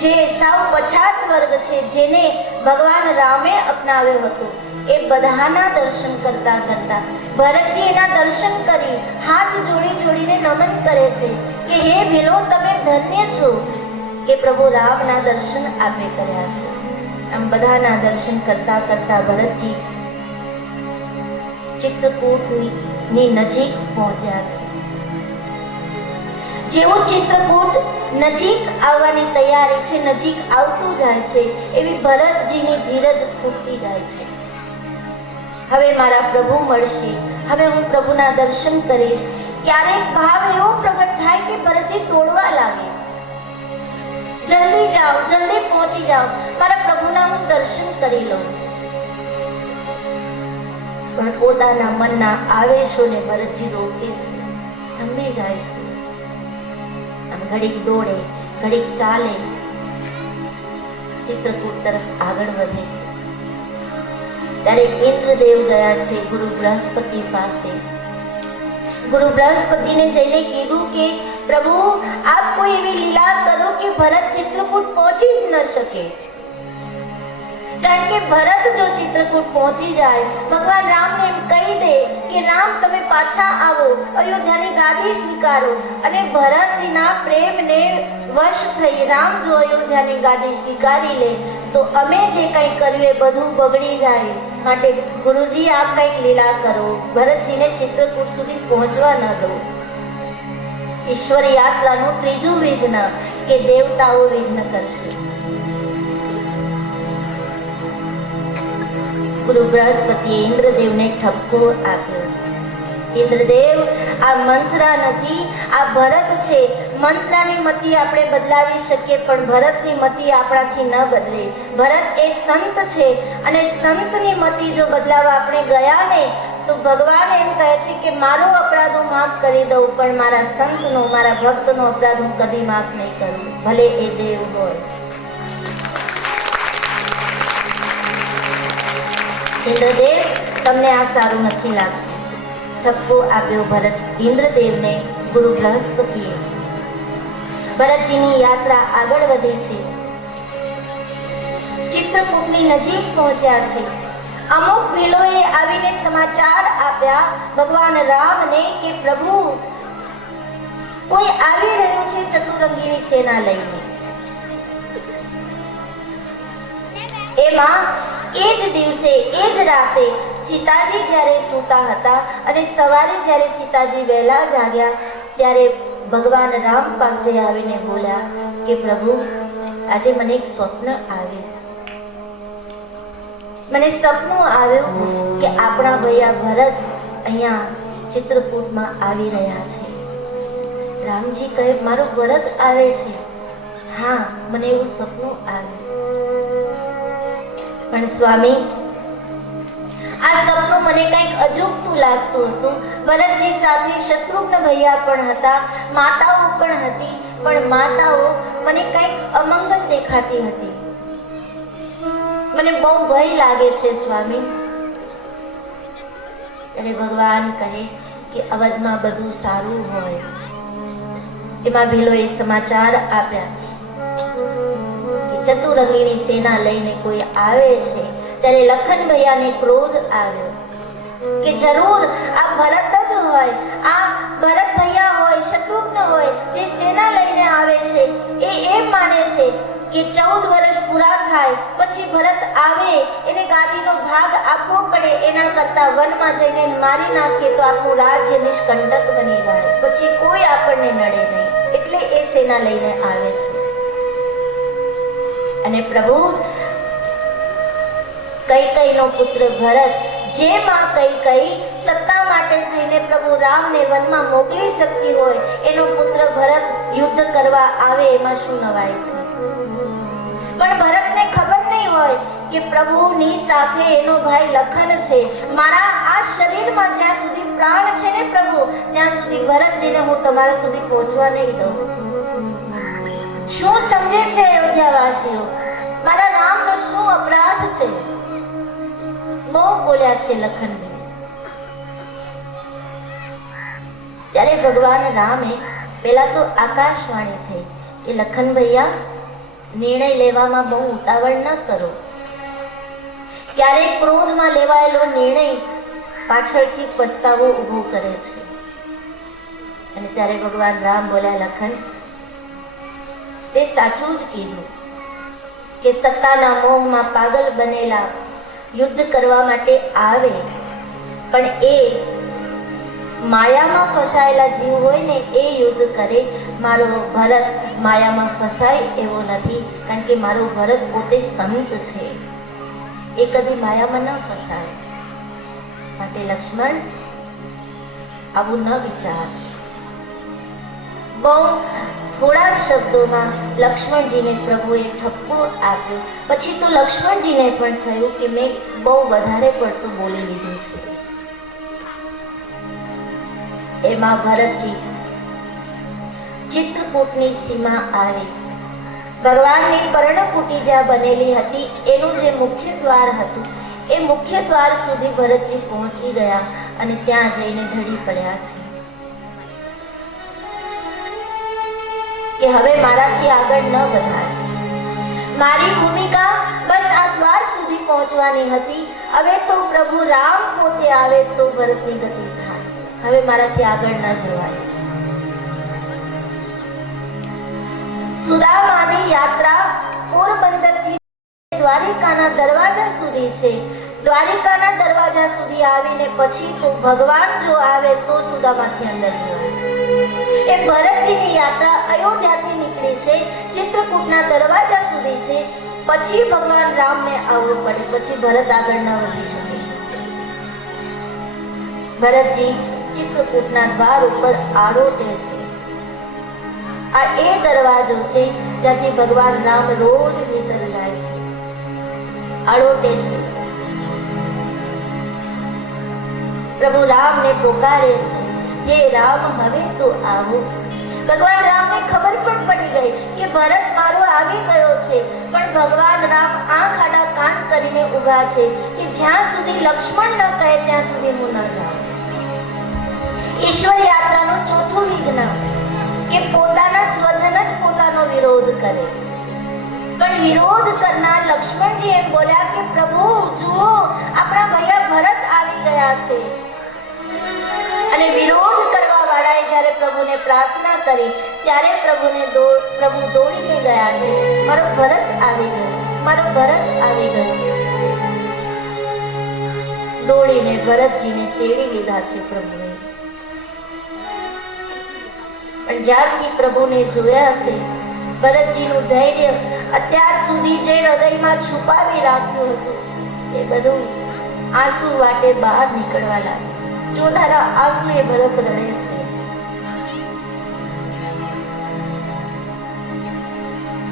જે સાવ પછાત વર્ગ છે, જેને ભગવાન રામે અપનાવ્યો હતો, એ બધાના દર્શન કરતા કરતા ભરતજી એના દર્શન કરી હાથ જોડી જોડીને નમન કરે છે કે હે ભેલો, તમે ધન્ય છો કે પ્રભુ રામના દર્શન આપે કર્યા છે. આમ બધાના દર્શન કરતા કરતા ભરતજી ચિત્રકૂટની નજીક પહોંચ્યા છે. જેવું ચિત્રકૂટ નજીક આવવાની તૈયારી છે, નજીક આવતું જાય છે, એવી ભરતજીની ધીરજ ખૂટતી જાય છે. હવે મારા પ્રભુ મળશે, હવે હું પ્રભુના દર્શન કરીશ. ક્યારેક ભાવ એવો પ્રગટ થાય કે ભરતજી દોડવા લાગે, જલ્દી જાઓ, જલ્દી પહોંચી જાઓ, મારા પ્રભુના હું દર્શન કરી લઉં. પણ પોતાના મનના આવેશોને ભરતજી રોકે છે, થંભી જાય છે. આમ ઘડીક દોડે, ઘડીક ચાલે, ચિત્રકૂટ તરફ આગળ વધે છે. ત્યારે ઇન્દ્રદેવ ગયા છે ગુરુ બૃહસ્પતિ પાસે. ગુરુ બૃહસ્પતિને જઈને કીધું કે પ્રભુ, આપ કોઈ એવી લીલા કરો કે ભરત ચિત્રકૂટ પહોંચી જ ન શકે. કારણ કે ભરત જો ચિત્રકૂટ પહોંચી જાય, ભગવાન રામને એમ કહી દે કે રામ તમે પાછા આવો, અયોધ્યાની ગાદી સ્વીકારો, અને ભરતજીના પ્રેમને વશ થઈ રામ જો અયોધ્યાની ગાદી સ્વીકારી લે તો અમે જે કંઈ કર્યું એ બધું બગડી જાય. માટે ગુરુજી આપ કંઈક લીલા કરો, ભરતજીને ચિત્રકૂટ સુધી પહોંચવા ન દો. ઈશ્વર યાત્રાનું ત્રીજું વિઘ્ન કે દેવતાઓ વિઘ્ન કરશે. ગુરુ બૃહસ્પતિએ ઇન્દ્રદેવને ઠપકો આપ્યો. ઇન્દ્રદેવ, આ મંત્રા નથી, આ ભરત છે. મંત્રાની મતિ આપણે બદલાવી શકીએ, પણ ભરતની મતિ આપણાથી ન બદલે. ભરત એ સંત છે, અને સંતની મતિ જો બદલાવા આપણે ગયા ને તો ભગવાન એમ કહે છે કે મારો અપરાધ હું માફ કરી દઉં, પણ મારા સંતનો, મારા ભક્તનો અપરાધ હું કદી માફ નહીં કરું, ભલે એ દેવ હોય. ઇન્દ્રદેવ, તમને આ સારું નથી લાગતું. ઠપકો આપ્યો ભરત ઇન્દ્રદેવને ગુરુ બૃહસ્પતિએ. ભરતજીની યાત્રા આગળ વધે છે. ચિત્રકૂટની નજીક પહોંચ્યા છે. અમુક ભીલોએ આવીને સમાચાર આપ્યા ભગવાન રામને કે પ્રભુ, કોઈ આવી રહ્યું છે ચતુરંગીની સેના લઈને. એમાં એ જ દિવસે, એ જ રાતે સીતાજી જ્યારે સૂતા હતા અને સવારે જ્યારે સીતાજી વહેલા જાગ્યા, ત્યારે ભગવાન રામ પાસે આવીને બોલ્યા કે પ્રભુ, આજે મને એક સ્વપ્ન આવ્યું. મને સપનું આવ્યું કે આપણા ભૈયા ભરત અહીંયા ચિત્રકૂટમાં આવી રહ્યા છે. રામજી કહે, મારો ભરત આવે છે? હા, મને એવું સપનું આવ્યું. પણ સ્વામી, આ સપનું મને કંઈક અજુગતું લાગતું હતું. ભરતજી સાથે શત્રુઘ્ન ભૈયા પણ હતા, માતાઓ પણ હતી, પણ માતાઓ મને કંઈક અમંગલ દેખાતી હતી. મને બહુ ભય લાગે છે સ્વામી. ત્યારે ભગવાન કહે કે અવધમાં બધું સારું હોય. એમાં ભીલોએ સમાચાર આપ્યા કે ચતુરંગીની સેના લઈને કોઈ આવે છે. ત્યારે લખન ભૈયાને ક્રોધ આવ્યો કે જરૂર આ ભરત જ હોય, આ ભરત ભૈયા હોય, શત્રુઘ્ન હોય, જે સેના લઈને આવે છે એ એમ માને છે કે 14 વર્ષ પૂરા થાય પછી ભરત આવે, એને ગાદીનો ભાગ આપવો પડે, એના કરતા વનમાં જઈને મારી નાખીએ તો આપણું રાજ્ય નિષ્કંટક બની જાય, પછી કોઈ આપણને નડે નહીં, એટલે એ સેના લઈને આવે છે. અને પ્રભુ કૈકેયીનો પુત્ર ભરત, જે માં કૈકેયી સત્તા માટે થઈને પ્રભુ રામને વનમાં મોકલી શકતી હોય, એનો પુત્ર ભરત યુદ્ધ કરવા આવે, એમાં શું નવાય છે? પણ ભરતને ખબર નહીં હોય કે પ્રભુની સાથે એનો ભાઈ લખન છે. મારા આ શરીરમાં જ્યાં સુધી પ્રાણ છે ને પ્રભુ, ત્યાં સુધી ભરતજીને હું તમારા સુધી પહોંચવા નહીં દઉં. શું સમજે છે અયોધ્યાવાસીઓ? મારા નામનો શું અપરાધ છે? બહુ બોલ્યા છે લખનજી. ત્યારે ભગવાન રામે પેલા તો આકાશવાણી થઈ કે લખન ભૈયા, નિર્ણય લેવામાં બહુ ઉતાવળ ન કરો. ક્યારેક ક્રોધમાં લેવાયેલો નિર્ણય પાછળથી પસ્તાવો ઊભો કરે છે. અને ત્યારે ભગવાન રામ બોલ્યા, લખન, તે સાચું જ કીધું કે સત્તાના મોહમાં પાગલ બનેલા યુદ્ધ કરવા માટે આવે, પણ એ માયામાં ફસાયેલા જીવ હોય ને એ યુદ્ધ કરે. મારો ભરત માયામાં ફસાય એવો નથી, કારણ કે મારો ભરત પોતે સંત છે, એ કદી માયામાં ન ફસાય. માટે લક્ષ્મણ, આવું ન વિચાર. બહુ થોડા શબ્દોમાં લક્ષ્મણજીને પ્રભુએ ઠપકો આપ્યો. પછી તો લક્ષ્મણજીને પણ થયું કે મેં બહુ વધારે પડતું બોલી લીધું છે. એમાં ભરતજી ચિત્રકૂટની સીમા આવી. ભગવાનની પર્ણકુટી જ્યાં બનેલી હતી, એનું જે મુખ્ય દ્વાર હતું, એ મુખ્ય દ્વાર સુધી ભરતજી પહોંચી ગયા અને ત્યાં જઈને ઢળી પડ્યા છે કે હવે મારાથી આગળ ન વધાય. મારી ભૂમિકા બસ આ દ્વાર સુધી પહોંચવાની હતી. હવે તો પ્રભુ રામ પોતે આવે તો ભરતની ગતિ થાય. હવે મારાથી આગળ ન જવાય. સુદામાની યાત્રા પોરબંદરથી દ્વારિકાના દરવાજા સુધી છે. દ્વારિકાના દરવાજા સુધી આવીને પછી તો ભગવાન જો આવે તો સુદામાથી અંદર જવાય. એ ભરતજીની યાત્રા અયોધ્યાથી નીકળી છે, ચિત્રકૂટના દરવાજા સુધી છે. પછી ભગવાન રામને આવવું પડે, પછી ભરત આગળ ન વધી શકે. ભરતજી ચિત્રકૂટના દ્વાર ઉપર આડોટે છે. આ એ દરવાજો છે જ્યાંથી ભગવાન રામ રોજ ભીતર જાય છે. આડોટે છે. પ્રભુ રામને પોકારે છે, હે રામ, હવે તો આવો. ભગવાન રામને ખબર પણ પડી ગઈ કે ભરત મારો આવી ગયો છે, પણ ભગવાન રામ આંખ આડા કાન કરીને ઊભા છે કે જ્યાં સુધી લક્ષ્મણ ન કહે ત્યાં સુધી હું ન જાઉં. ઈશ્વર યાત્રાનું ચોથું વિઘ્ન કે પોતાના સ્વજન જ પોતાનો વિરોધ કરે. પણ વિરોધ કરનાર લક્ષ્મણજી એમ બોલ્યા કે પ્રભુ જુઓ, આપણા ભૈયા ભરત આવી ગયા છે. અને વિરોધ કરવા વાળાએ જ્યારે પ્રભુને પ્રાર્થના કરી ત્યારે પ્રભુ દોડીને ગયા છે. મારો ભરત આવી ગયો, મારો ભરત આવી ગયો. દોડીને ભરતજીને તેડી લીધા છે પ્રભુએ. પણ જ્યારથી પ્રભુને જોયા છે, ભરતજીનું ધૈર્ય અત્યાર સુધી જે હૃદયમાં છુપાવી રાખ્યું હતું એ બધું આંસુ વાટે બહાર નીકળવા લાગ્યું. ચોધારા આંસુ એ ભરત રડે છે.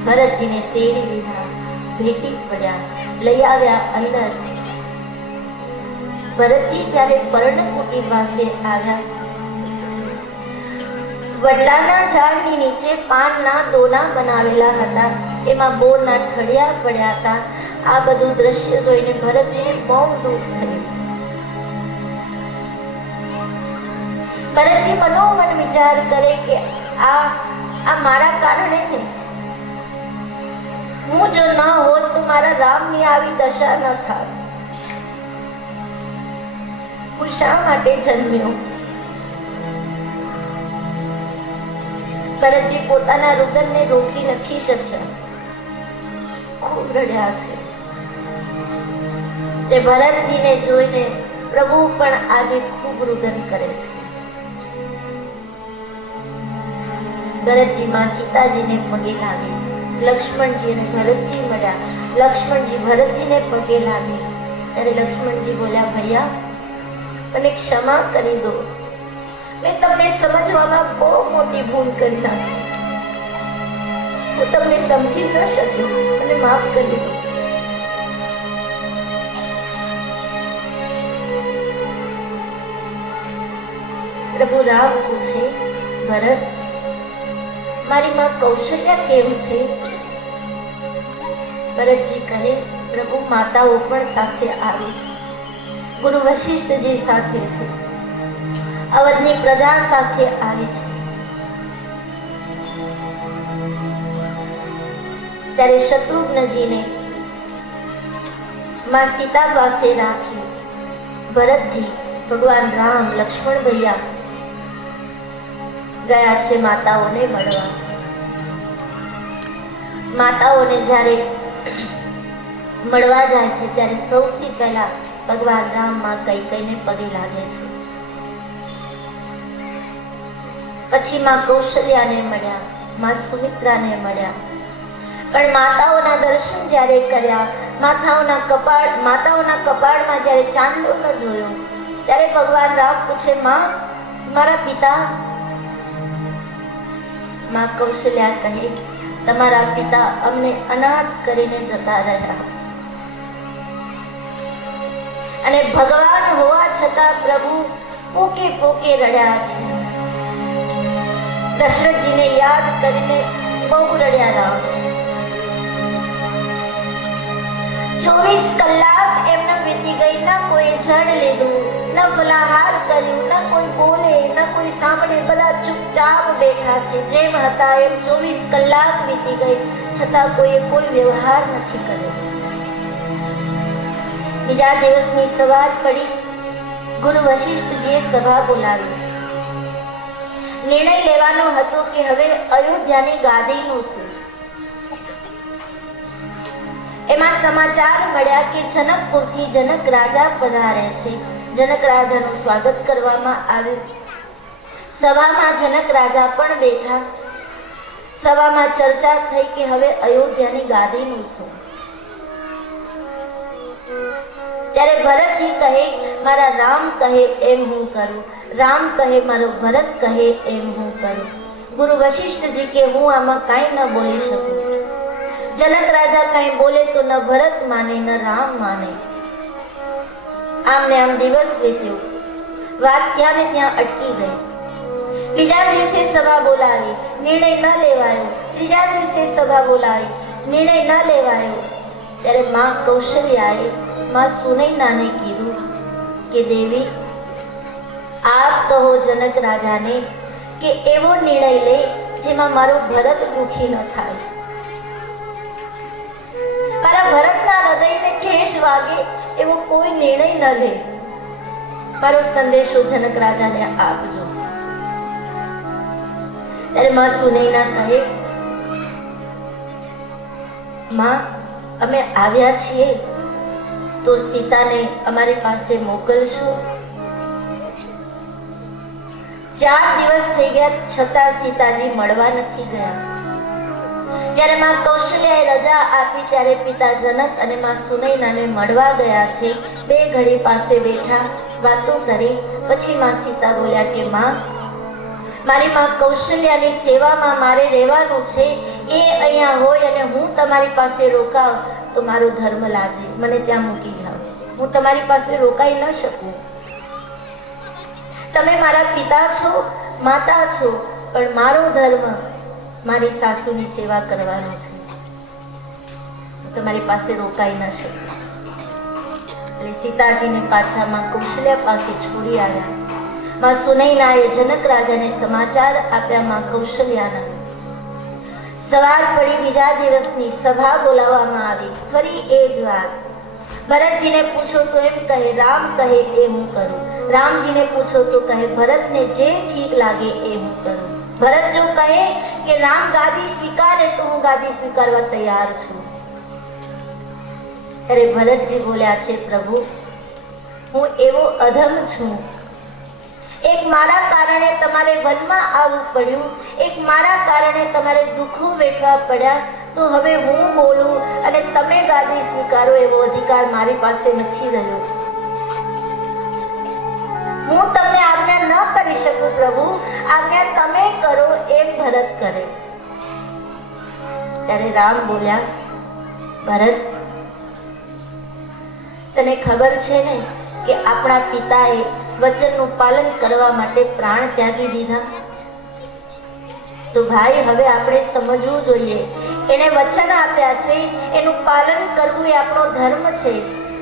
ભરતજીને તેડી લીધા, ભેટી પડ્યા, લઈ આવ્યા અંદર. ભરતજી જ્યારે પર્ણકુટી પાસે આવ્યા, વડલાના ઝાડની નીચે પાનના દોના બનાવેલા હતા, એમાં બોરના ઠળિયા પડ્યા હતા. આ બધું દ્રશ્ય જોઈને ભરતજીને બહુ દુઃખ થયું. ભરતજી મનોમન વિચાર કરે કે આ મારા કારણે ને, હું જો ન હોત તો મારા રામની આવી દશા ન થાત. હું શા માટે જન્મ્યો? ભરતજી પોતાના રુદનને રોકી નથી શક્યા, ખૂબ રડ્યા છે. એ ભરતજીને જોઈને પ્રભુ પણ આજે ખૂબ રુદન કરે છે. ભરતજી માં સીતાજીને પગે લાગે. લક્ષ્મણજી અને ભરતજી મળ્યા. લક્ષ્મણજી ભરતજીને પગે લાગે ત્યારે લક્ષ્મણજી બોલ્યા, ભૈયા મને ક્ષમા કરી દો, મેં તમને સમજવામાં બહુ મોટી ભૂલ કરી નાખી, હું તમને સમજી ન શક્યો, મને માફ કરી દો. પ્રભુ રામ પૂછે, ભરત મારી માં કૌશલ્યા કેમ છે? ભરતજી કહે, પ્રભુ માતાઓ પણ સાથે આવી છે, ગુરુ વશિષ્ઠજી સાથે છે, અવધની પ્રજા સાથે આવી છે. ત્યારે શત્રુઘ્નજીને માં સીતા પાસે રાખી ભરતજી ભગવાન રામ લક્ષ્મણ ભૈયા ગયા છે માતાઓને મળવા. માતાઓને જ્યારે મળવા જાય છે ત્યારે સૌથી પહેલા ભગવાન રામ માં કૈકેયીને પગે લાગે છે. પછી માં કૌશલ્યાને મળ્યા, માં સુમિત્રાને મળ્યા. પણ માતાઓના દર્શન જ્યારે કર્યા, માતાઓના કપાળમાં જ્યારે ચાંદલો ન જોયો ત્યારે ભગવાન રામ પૂછે, માં મારા પિતા? માં કૌશલ્યા કહે, તમારા પિતા અમને અનાથ કરીને જતા રહ્યા, અને ભગવાન હોવા છતાં પ્રભુ પોકે પોકે રડ્યા છે. દશરથજીને યાદ કરીને બહુ રડ્યા રામ. 24 કલાક એમને વીતી ગઈ, ના કોઈ જળ લીધું, ના ફલાહાર કર્યું, ના કોઈ બોલે, ના કોઈ સાંભળે, બધા ચૂપચાપ બેઠા છે. જેમ હતા એમ 24 કલાક વીતી ગઈ, છતાં કોઈએ કોઈ વ્યવહાર નથી કર્યો. બીજા દિવસની સવાર પડી, ગુરુ વશિષ્ઠજીએ સભા બોલાવી. નિર્ણય લેવાનો હતો કે હવે અયોધ્યાની ગાદીનું શું. એમાં સમાચાર મળ્યા કે જનકપુરથી જનક રાજા પધારે છે. જનક રાજાનું સ્વાગત કરવામાં આવ્યું. સભામાં જનક રાજા પણ બેઠા. સભામાં ચર્ચા થઈ કે હવે અયોધ્યાની ગાદીનું શું. ત્યારે ભરતજી કહે, મારા રામ કહે એમ હું કરું, રામ કહે મારો ભરત કહે એમ હું કરું. ગુરુ વશિષ્ઠજી કે હું આમાં કાંઈ ન બોલી શકું. જનક રાજા કાંઈ બોલે તો ન ભરત માને ન રામ માને. આમ ને આમ દિવસ વીત્યો. વાત ત્યાં ને ત્યાં અટકી ગઈ. બીજા દિવસે સભા બોલાવી, નિર્ણય ન લેવાયો. ત્રીજા દિવસે સભા બોલાવી, નિર્ણય ન લેવાયો. ત્યારે માં કૌશલ્યાએ માં સુનૈનાને કીધું કે દેવી, આપ કહો જનક રાજાને કે એવો નિર્ણય લે જેમાં મારો ભરત દુખી ન થાય, મારા ભરતના હૃદયને ઠેસ વાગે એવો કોઈ નિર્ણય ન લે. મારો સંદેશો જનક રાજાને આપજો. ત્યારે માં સુનૈના કહે, માં અમે આવ્યા છીએ તો સીતાને અમારી પાસે મોકલશો. 4 દિવસ થઈ ગયા છતાં સીતાજી મળવા નથી ગયા. જ્યારે માં કૌશલ્યાએ રજા આપી ત્યારે પિતા જનક અને માં સુનૈનાને મળવા ગયા છે. 2 ઘડી પાસે બેઠા, વાતો કરી. પછી માં સીતા બોલ્યા કે માં, મારી માં કૌશલ્યાની સેવામાં મારે રહેવાનું છે. એ અહીંયા હોય અને હું તમારી પાસે રોકાવ તો મારો ધર્મ લાજે, મને ત્યાં મૂકી જાઓ. હું તમારી પાસે રોકાઈ ન શકું. તમે મારા પિતા છો, માતા છો, પણ મારો ધર્મ મારી સાસુની સેવા કરવાનો છે. તમારી પાસે રોકાઈ ન શકું. એટલે સીતાજીને પાછા માં કૌશલ્યા પાસે છોડી આવ્યા. માં સુનૈનાએ જનક રાજાને સમાચાર આપ્યા માં કૌશલ્યાના. સવાર પડી, બીજા દિવસની સભા બોલાવવામાં આવી. ફરી એ જ વાત. ભરતજીને પૂછો તો એમ કહે, રામ કહે એ હું કરું, રામજીને પૂછો તો કહે ભરતને જે ઠીક લાગે એ હું કરું. ભરત જો કહે કે રામ ગાદી સ્વીકારે તો હું ગાદી સ્વીકારવા તૈયાર છું. ત્યારે ભરતજી બોલ્યા છે પ્રભુ, હું એવો અધમ છું, એક મારા કારણે તમારે વનમાં આવવું પડ્યું, એક મારા કારણે તમારે દુઃખો વેઠવા પડ્યા, તો હવે હું બોલું અને તમે ગાદી સ્વીકારો એવો અધિકાર મારી પાસે નથી રહ્યો. હું તમને આજ્ઞા ન કરી શકું પ્રભુ, આજ્ઞા તમે કરો એમ ભરત કરે. ત્યારે રામ બોલ્યા, ભરત, તને ખબર છે ને કે આપણા પિતાએ વચનનું પાલન કરવા માટે પ્રાણ ત્યાગી દીધા. તો ભાઈ હવે આપણે સમજવું જોઈએ, એને વચન આપ્યા છે, એનું પાલન કરવું એ આપણો ધર્મ છે.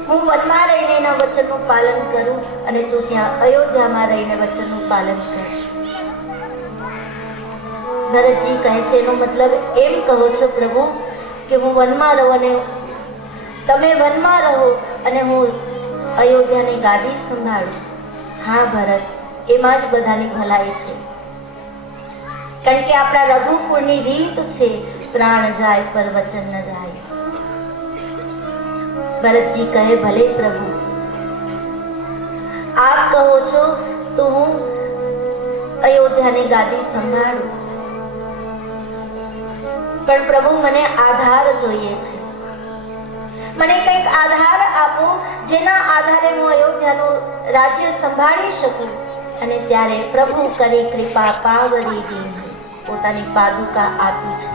હું વનમાં રહીને એના વચનનું પાલન કરું અને તું ત્યાં અયોધ્યામાં રહીને વચનનું પાલન કર. ભરતજી કહે છે એનો મતલબ એમ કહો છો પ્રભુ કે હું વનમાં રહું અને તમે વનમાં રહો અને હું અયોધ્યાની ગાદી સંભાળું. હા ભરત, એમાં જ બધાની ભલાઈ છે. કારણ કે આપણા રઘુકુળની રીત છે, પ્રાણ જાય પર વચન ન જાય. ભરતજી કહે ભલે પ્રભુ, આપ કહો છો તો હું અયોધ્યાની ગાદી સંભાળું, પણ પ્રભુ મને આધાર જોઈએ છે. મને કંઈક આધાર આપો જેના આધારે હું અયોધ્યાનું રાજ્ય સંભાળી શકું. અને ત્યારે પ્રભુ કરી કૃપા પાવરી દીન પોતાની પાદુકા આપી છે.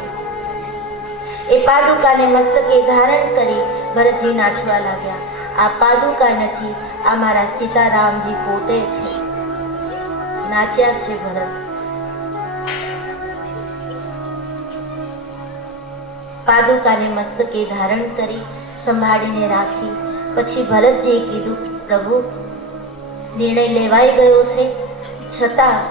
એ પાદુકાને મસ્તકે ધારણ કરી ભરતજી નાચવા લાગ્યા. આ પાદુકા નથી, આ મારા સીતારામજી પોતે છે. નાચ્યા છે ભરત. પાદુકાને મસ્તકે ધારણ કરી સંભાળીને રાખી. પછી ભરતજીએ કીધું, પ્રભુ, નિર્ણય લેવાઈ ગયો છે, છતાં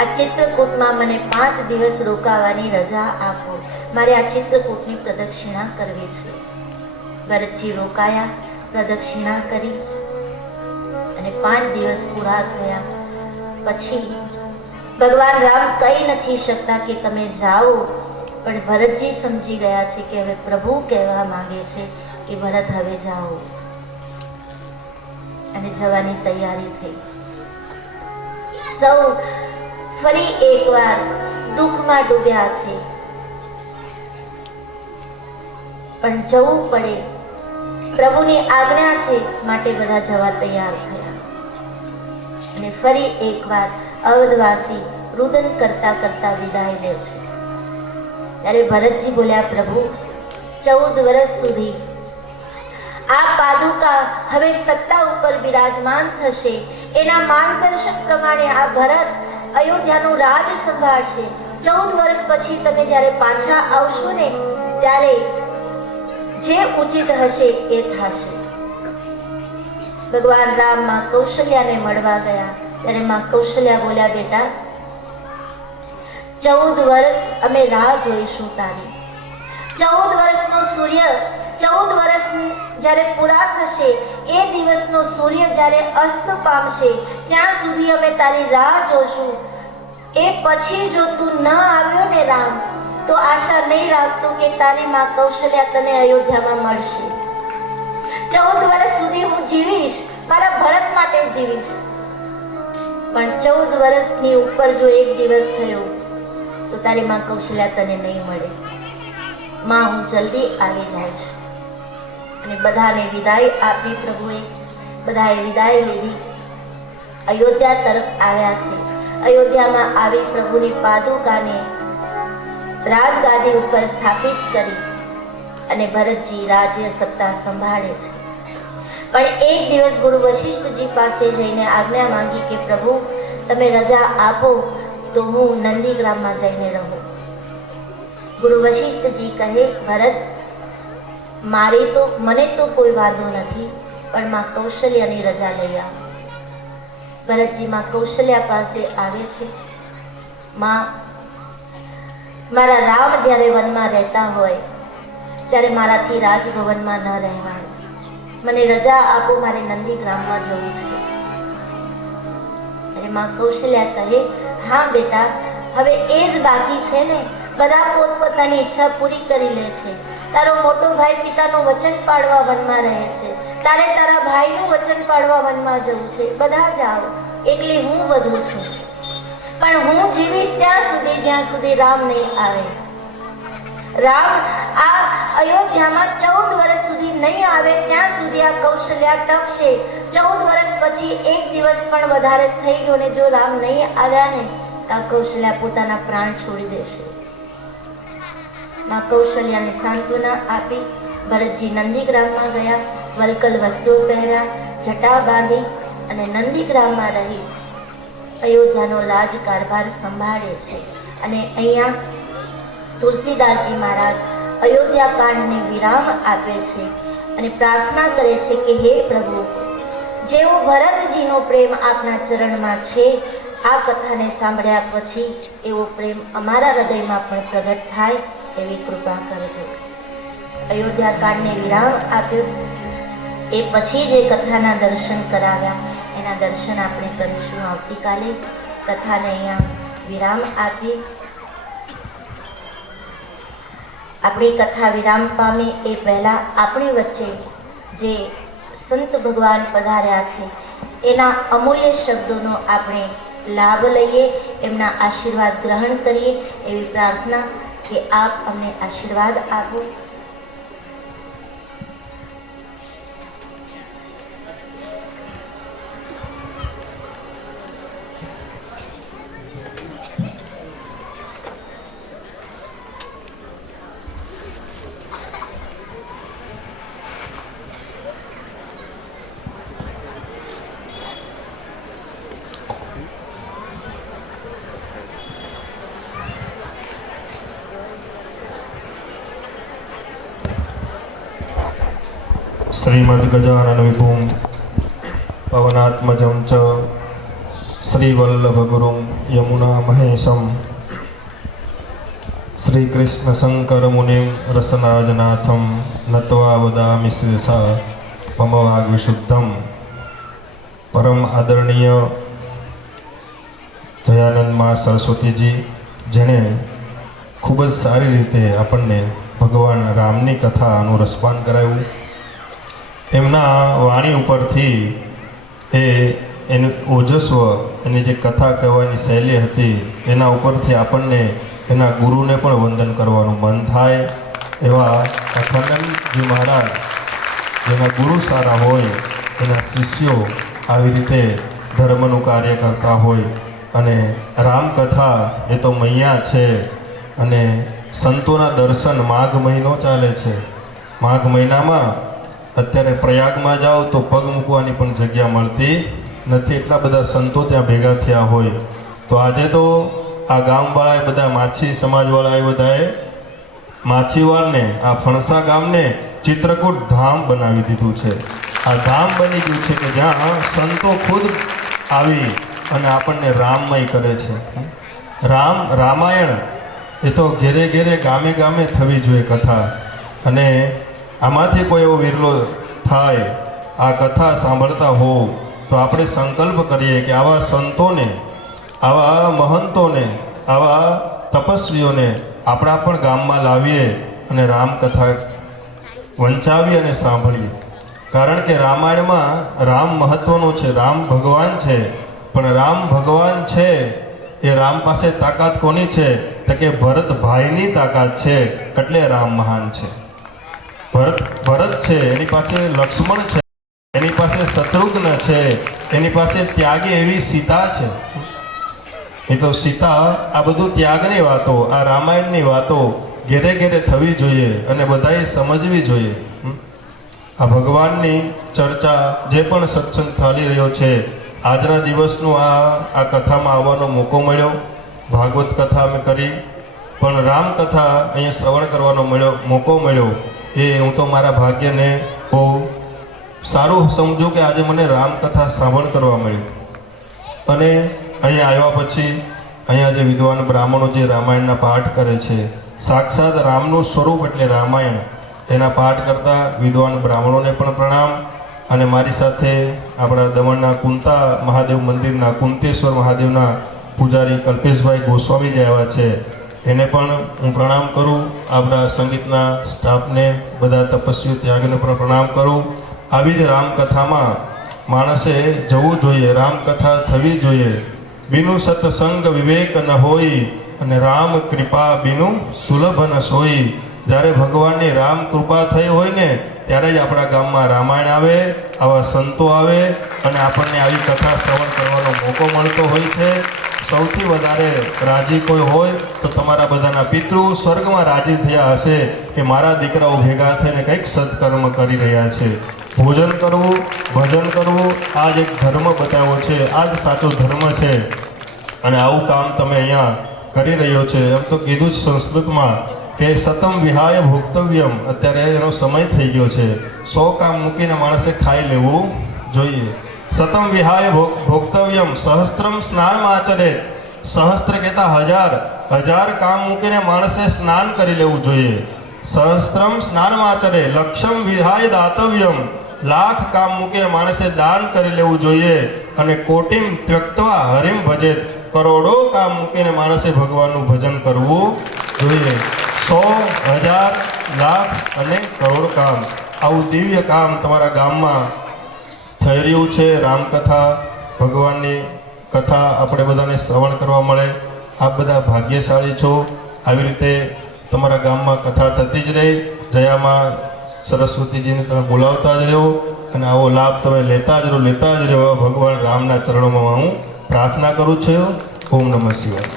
આ ચિત્રકૂટમાં મને 5 દિવસ રોકાવાની રજા આપો. મારે આ ચિત્રકૂટની પ્રદક્ષિણા કરવી છે. ભરતજી રોકાયા, પ્રદક્ષિણા કરી અને 5 દિવસ પૂરા થયા. પછી ભગવાન રામ કહી નથી શકતા કે તમે જાઓ, પણ ભરતજી સમજી ગયા છે કે હવે પ્રભુ કહેવા માંગે છે કે ભરત હવે જાઓ. અને જવાની તૈયારી થઈ. સૌ ફરી એકવાર દુઃખમાં ડૂબ્યા છે, પણ જવું પડે, પ્રભુની આજ્ઞા છે માટે બધા જવા તૈયાર થયા. અને ફરી એકવાર અવધવાસી રુદન કરતા કરતા વિદાય લે છે. ત્યારે ભરતજી બોલ્યા, પ્રભુ, 14 વર્ષ સુધી આ પાદુકા હવે સત્તા ઉપર બિરાજમાન થશે. એના માર્ગદર્શન પ્રમાણે આ ભરત અયોધ્યાનું રાજ સંભાળશે. 14 વર્ષ પછી તમે જ્યારે પાછા આવશો ને, ત્યારે જે ઉચિત હશે એ થશે. ભગવાન રામ માં કૌશલ્યાને મળવા ગયા. ત્યારે માં કૌશલ્યા બોલ્યા, બેટા, 14 વર્ષ અમે રાહ જોઈશું તારી. 14 વર્ષનો સૂર્ય 14 વર્ષ જ્યારે પૂરા થશે, એ દિવસનો સૂર્ય જ્યારે અસ્ત પામશે, ત્યાં સુધી અમે તારી રાહ જોશું. એ પછી જો તું ન આવ્યો ને રામ, તો આશા નહીં રાખતો કે તારી માં કૌશલ્યા તને અયોધ્યામાં મળશે. 14 વર્ષ સુધી હું જીવીશ, મારા ભરત માટે જીવીશ. પણ 14 વર્ષની ઉપર જો એક દિવસ થયો તો તારી માં કૌશલ્યા તને નહીં મળે. માં, હું જલ્દી આવી જઈશ. અને બધાને વિદાય આપી પ્રભુએ. બધાએ વિદાય લીધી, અયોધ્યા તરફ આવ્યા છે. અયોધ્યામાં આવી પ્રભુની પાદુકાને રાજગાદી ઉપર સ્થાપિત કરી અને ભરતજી રાજ્ય સત્તા સંભાળે છે. પણ એક દિવસ ગુરુ વશિષ્ઠજી પાસે જઈને આજ્ઞા માંગી કે પ્રભુ, તમે રજા આપો તો હું નંદીગ્રામમાં જઈને રહું. ગુરુ વશિષ્ઠજી કહે, ભરત, મને તો કોઈ વાંધો નથી, પણ માં કૌશલ્યાની રજા લઈ આવ. ભરતજી માં કૌશલ્યા પાસે આવે છે. માં, મારા રામ જ્યારે વનમાં રહેતા હોય ત્યારે મારાથી રાજભવનમાં ન રહેવાય. મને રજા આપો, મારે નંદીગ્રામમાં જવું છે. માં કૌશલ્યા કહે, હા બેટા, હવે એ જ બાકી છે ને. બધા પોતપોતાની ઈચ્છા પૂરી કરી લે છે. તારો મોટો ભાઈ પિતાનું વચન પાળવા વનમાં રહે છે, તારે તારા ભાઈનું વચન પાળવા વનમાં જવું છે. બધા જાઓ, એકલી હું વધુ છું. પણ હું જીવીશ ત્યાં સુધી જ્યાં સુધી રામ નહીં આવે. રામ આ અયોધ્યામાં 14 વર્ષ સુધી નહીં આવે ત્યાં સુધી આ કૌશલ્યા ટકશે. 14 વર્ષ પછી એક દિવસ પણ વધારે થઈ ગયો ને જો રામ નહીં આવ્યા ને આ કૌશલ્યા પોતાના પ્રાણ છોડી દેશે. માં કૌશલ્યાને સાંત્વના આપી ભરતજી નંદીગ્રામમાં ગયા. વલકલ વસ્ત્રો પહેર્યા, જટા બાંધી અને નંદીગ્રામમાં રહી અયોધ્યાનો રાજકારભાર સંભાળે છે. અને અહીંયા તુલસીદાસજી મહારાજ અયોધ્યા કાંડને વિરામ આપે છે અને પ્રાર્થના કરે છે કે હે પ્રભુ, જેવો ભરતજીનો પ્રેમ આપના ચરણમાં છે, આ કથાને સાંભળ્યા પછી એવો પ્રેમ અમારા હૃદયમાં પણ પ્રગટ થાય એવી કૃપા કરજો. અયોધ્યા કાંડને વિરામ આપ્યો એ પછી જે કથાના દર્શન કરાવ્યા એના દર્શન આપણે કરીશું આવતીકાલે. કથાને અહીંયા વિરામ આપી આપણી કથા વિરામ પામે એ પહેલાં આપણી વચ્ચે જે સંત ભગવાન પધાર્યા છે એના અમૂલ્ય શબ્દોનો આપણે લાભ લઈએ, એમના આશીર્વાદ ગ્રહણ કરીએ એવી પ્રાર્થના કે આપ અમને આશીર્વાદ આપો. श्रीमद् गजानन विभुं पवनात्मजं च श्रीवल्लभगुरुं यमुना महेशं श्रीकृष्ण शंकर मुनिं रसनाजनाथं नत्वा वदामि श्रीसा मम वाग्विशुद्धं. परम आदरणीय जयानंद माँ सरस्वती जी जेने खूब ज सारी रीते आपने भगवान रामनी कथाનું રસપાન કરાવ્યું. એમના વાણી ઉપરથી એનું ઓજસ્વ, એની જે કથા કહેવાની શૈલી હતી એના ઉપરથી આપણને એના ગુરુને પણ વંદન કરવાનું મન થાય. એવા અખંડજી મહારાજ જેના ગુરુ સારા હોય, એના શિષ્યો આવી રીતે ધર્મનું કાર્ય કરતા હોય. અને રામકથા એ તો મૈયા છે અને સંતોના દર્શન માઘ મહિનો ચાલે છે. માઘ મહિનામાં અત્યારે પ્રયાગમાં જાઓ તો પગ મૂકવાની પણ જગ્યા મળતી નથી, એટલા બધા સંતો ત્યાં ભેગા થયા હોય. તો આજે તો આ ગામવાળાએ બધા માછી સમાજવાળાએ બધાએ માછીવાડને આ ફણસા ગામને ચિત્રકૂટ ધામ બનાવી દીધું છે. આ ધામ બની ગયું છે કે જ્યાં સંતો ખુદ આવી અને આપણને રામમય કરે છે. રામાયણ એ તો ઘેરે ઘેરે ગામે ગામે થવી જોઈએ કથા. અને આમાંથી કોઈ એવો વિરલો થાય આ કથા સાંભળતા હો તો આપણે સંકલ્પ કરીએ કે આવા સંતોને, આવા મહંતોને, આવા તપસ્વીઓને આપણા પણ ગામમાં લાવીએ અને રામકથા વંચાવીએ અને સાંભળીએ. કારણ કે રામાયણમાં રામ મહત્વનો છે, રામ ભગવાન છે. પણ રામ ભગવાન છે એ રામ પાસે તાકાત કોની છે? તો કે ભરત ભાઈની તાકાત છે. એટલે રામ મહાન છે. ભરત છે, એની પાસે લક્ષ્મણ છે, એની પાસે શત્રુઘ્ન છે, એની પાસે ત્યાગી એવી સીતા છે. એ તો સીતા, આ બધું ત્યાગની વાતો, આ રામાયણની વાતો ઘેરે ઘેરે થવી જોઈએ અને બધાએ સમજવી જોઈએ. આ ભગવાનની ચર્ચા જે પણ સત્સંગ ચાલી રહ્યો છે, આજના દિવસનું આ કથામાં આવવાનો મોકો મળ્યો. ભાગવત કથા અમે કરી, પણ રામકથા અહીંયા શ્રવણ કરવાનો મોકો મળ્યો. એ હું તો મારા ભાગ્યને બહુ સારું સમજું કે આજે મને રામકથા શ્રવણ કરવા મળ્યું. અને અહીંયા આવ્યા પછી અહીંયા જે વિદ્વાન બ્રાહ્મણો જે રામાયણના પાઠ કરે છે, સાક્ષાત રામનું સ્વરૂપ એટલે રામાયણ, એના પાઠ કરતા વિદ્વાન બ્રાહ્મણોને પણ પ્રણામ. અને મારી સાથે આપણા દમણના કુંતા મહાદેવ મંદિરના કુંતેશ્વર મહાદેવના પૂજારી કલ્પેશભાઈ ગોસ્વામી જે આવ્યા છે એને પણ હું પ્રણામ કરું. આપણા સંગીતના સ્ટાફને, બધા તપસ્વીઓ ત્યાગને પણ પ્રણામ કરું. આવી જ રામકથામાં માણસે જવું જોઈએ, રામકથા થવી જોઈએ. બિનું સત્સંગ વિવેક ન હોય અને રામ કૃપા બિનું સુલભ ન સોઈ. જ્યારે ભગવાનની રામ કૃપા થઈ હોય ને ત્યારે જ આપણા ગામમાં રામાયણ આવે, આવા સંતો આવે અને આપણને આવી કથા શ્રવણ કરવાનો મોકો મળતો હોય છે. સૌથી વધારે રાજી કોઈ હોય તો તમારા બધાના પિતૃ સ્વર્ગમાં રાજી થયા હશે કે મારા દીકરાઓ ભેગા થઈને કંઈક સત્કર્મ કરી રહ્યા છે. ભોજન કરવું, ભજન કરવું, આ જ એક ધર્મ બતાવ્યો છે, આ જ સાચો ધર્મ છે. અને આવું કામ તમે અહીંયા કરી રહ્યો છે. એમ તો કીધું જ સંસ્કૃતમાં કે સતમ વિહાય ભોક્તવ્યમ. અત્યારે એનો સમય થઈ ગયો છે. 100 કામ મૂકીને માણસે ખાઈ લેવું જોઈએ. સતમ વિહાય ભોક્તવ્યમ સહસ્ત્રમ સ્નાન આચરે. સહસ્ત્ર કહેતા 1000 કામ મૂકીને માણસે સ્નાન કરી લેવું જોઈએ. સહસ્ત્રમ સ્નાન આચરે લક્ષમ વિહાય દાતવ્યમ. 1,00,000 કામ મૂકીને માણસે દાન કરી લેવું જોઈએ. અને કોટિમ ત્યક્ત્વા હરિમ ભજેત. કરોડો કામ મૂકીને માણસે ભગવાનનું ભજન કરવું જોઈએ. 100, 1000, લાખ અને કરોડ કામ, આવું દિવ્ય કામ તમારા ગામમાં થઈ રહ્યું છે. રામકથા, ભગવાનની કથા આપણે બધાને શ્રવણ કરવા મળે. આપ બધા ભાગ્યશાળી છો. આવી રીતે તમારા ગામમાં કથા થતી જ રહે. જયામાં સરસ્વતીજીને તમે બોલાવતા જ રહો અને આવો લાભ તમે લેતા જ રહો. ભગવાન રામના ચરણોમાં હું પ્રાર્થના કરું છું. ઓમ નમઃ શિવાય.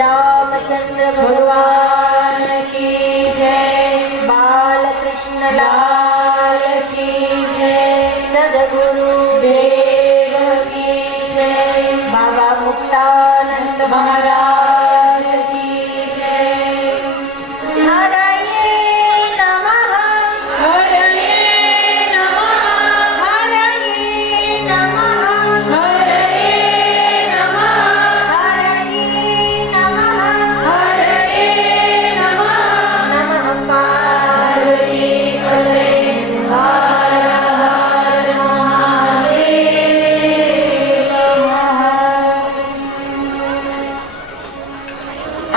रामचंद्र भगवान की जय. बालकृष्ण लाल की जय. सद्गुरु देव की जय. बाबा मुक्तानंद महाराज की जय. हरये नमः, हरये नमः, हरये नमः, हरये नमः, हरये नमः, हरये नमः. नमः पार्वती पतये. हर हर महादेव.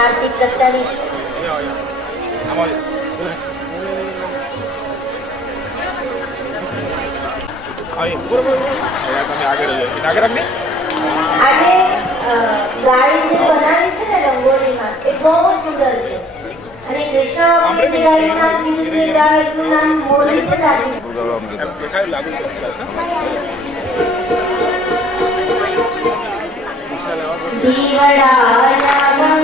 आरती प्रगटाવીશું. આજે ગાડી જે બનાવી છે ને રંગોળીમાં એ બહુ સુંદર છે. અને કૃષ્ણ ભગવાનની જે ગાડીનું નામ કીધું તે ગાડીનું નામ મોરલી પણ રાખ્યું. દીવડા જગમગ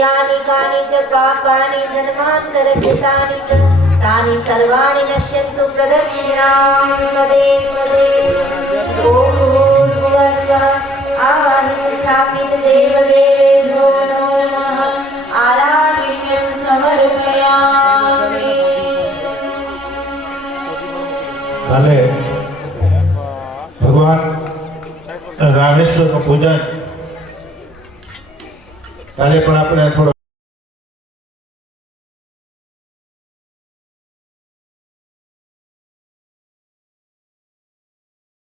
पुण्यानि कानि च पापानि जन्मान्तरकृतानि च तानि सर्वाणि नश्यन्तु प्रदक्षिणां पदे पदे। ॐ भूर्भुवः स्वः आवाहित स्थापित देवदेवेभ्यो नमः। आराधितं समर्पयामि। काले भगवान रामेश्वर पूजन काले पण આપણે થોડો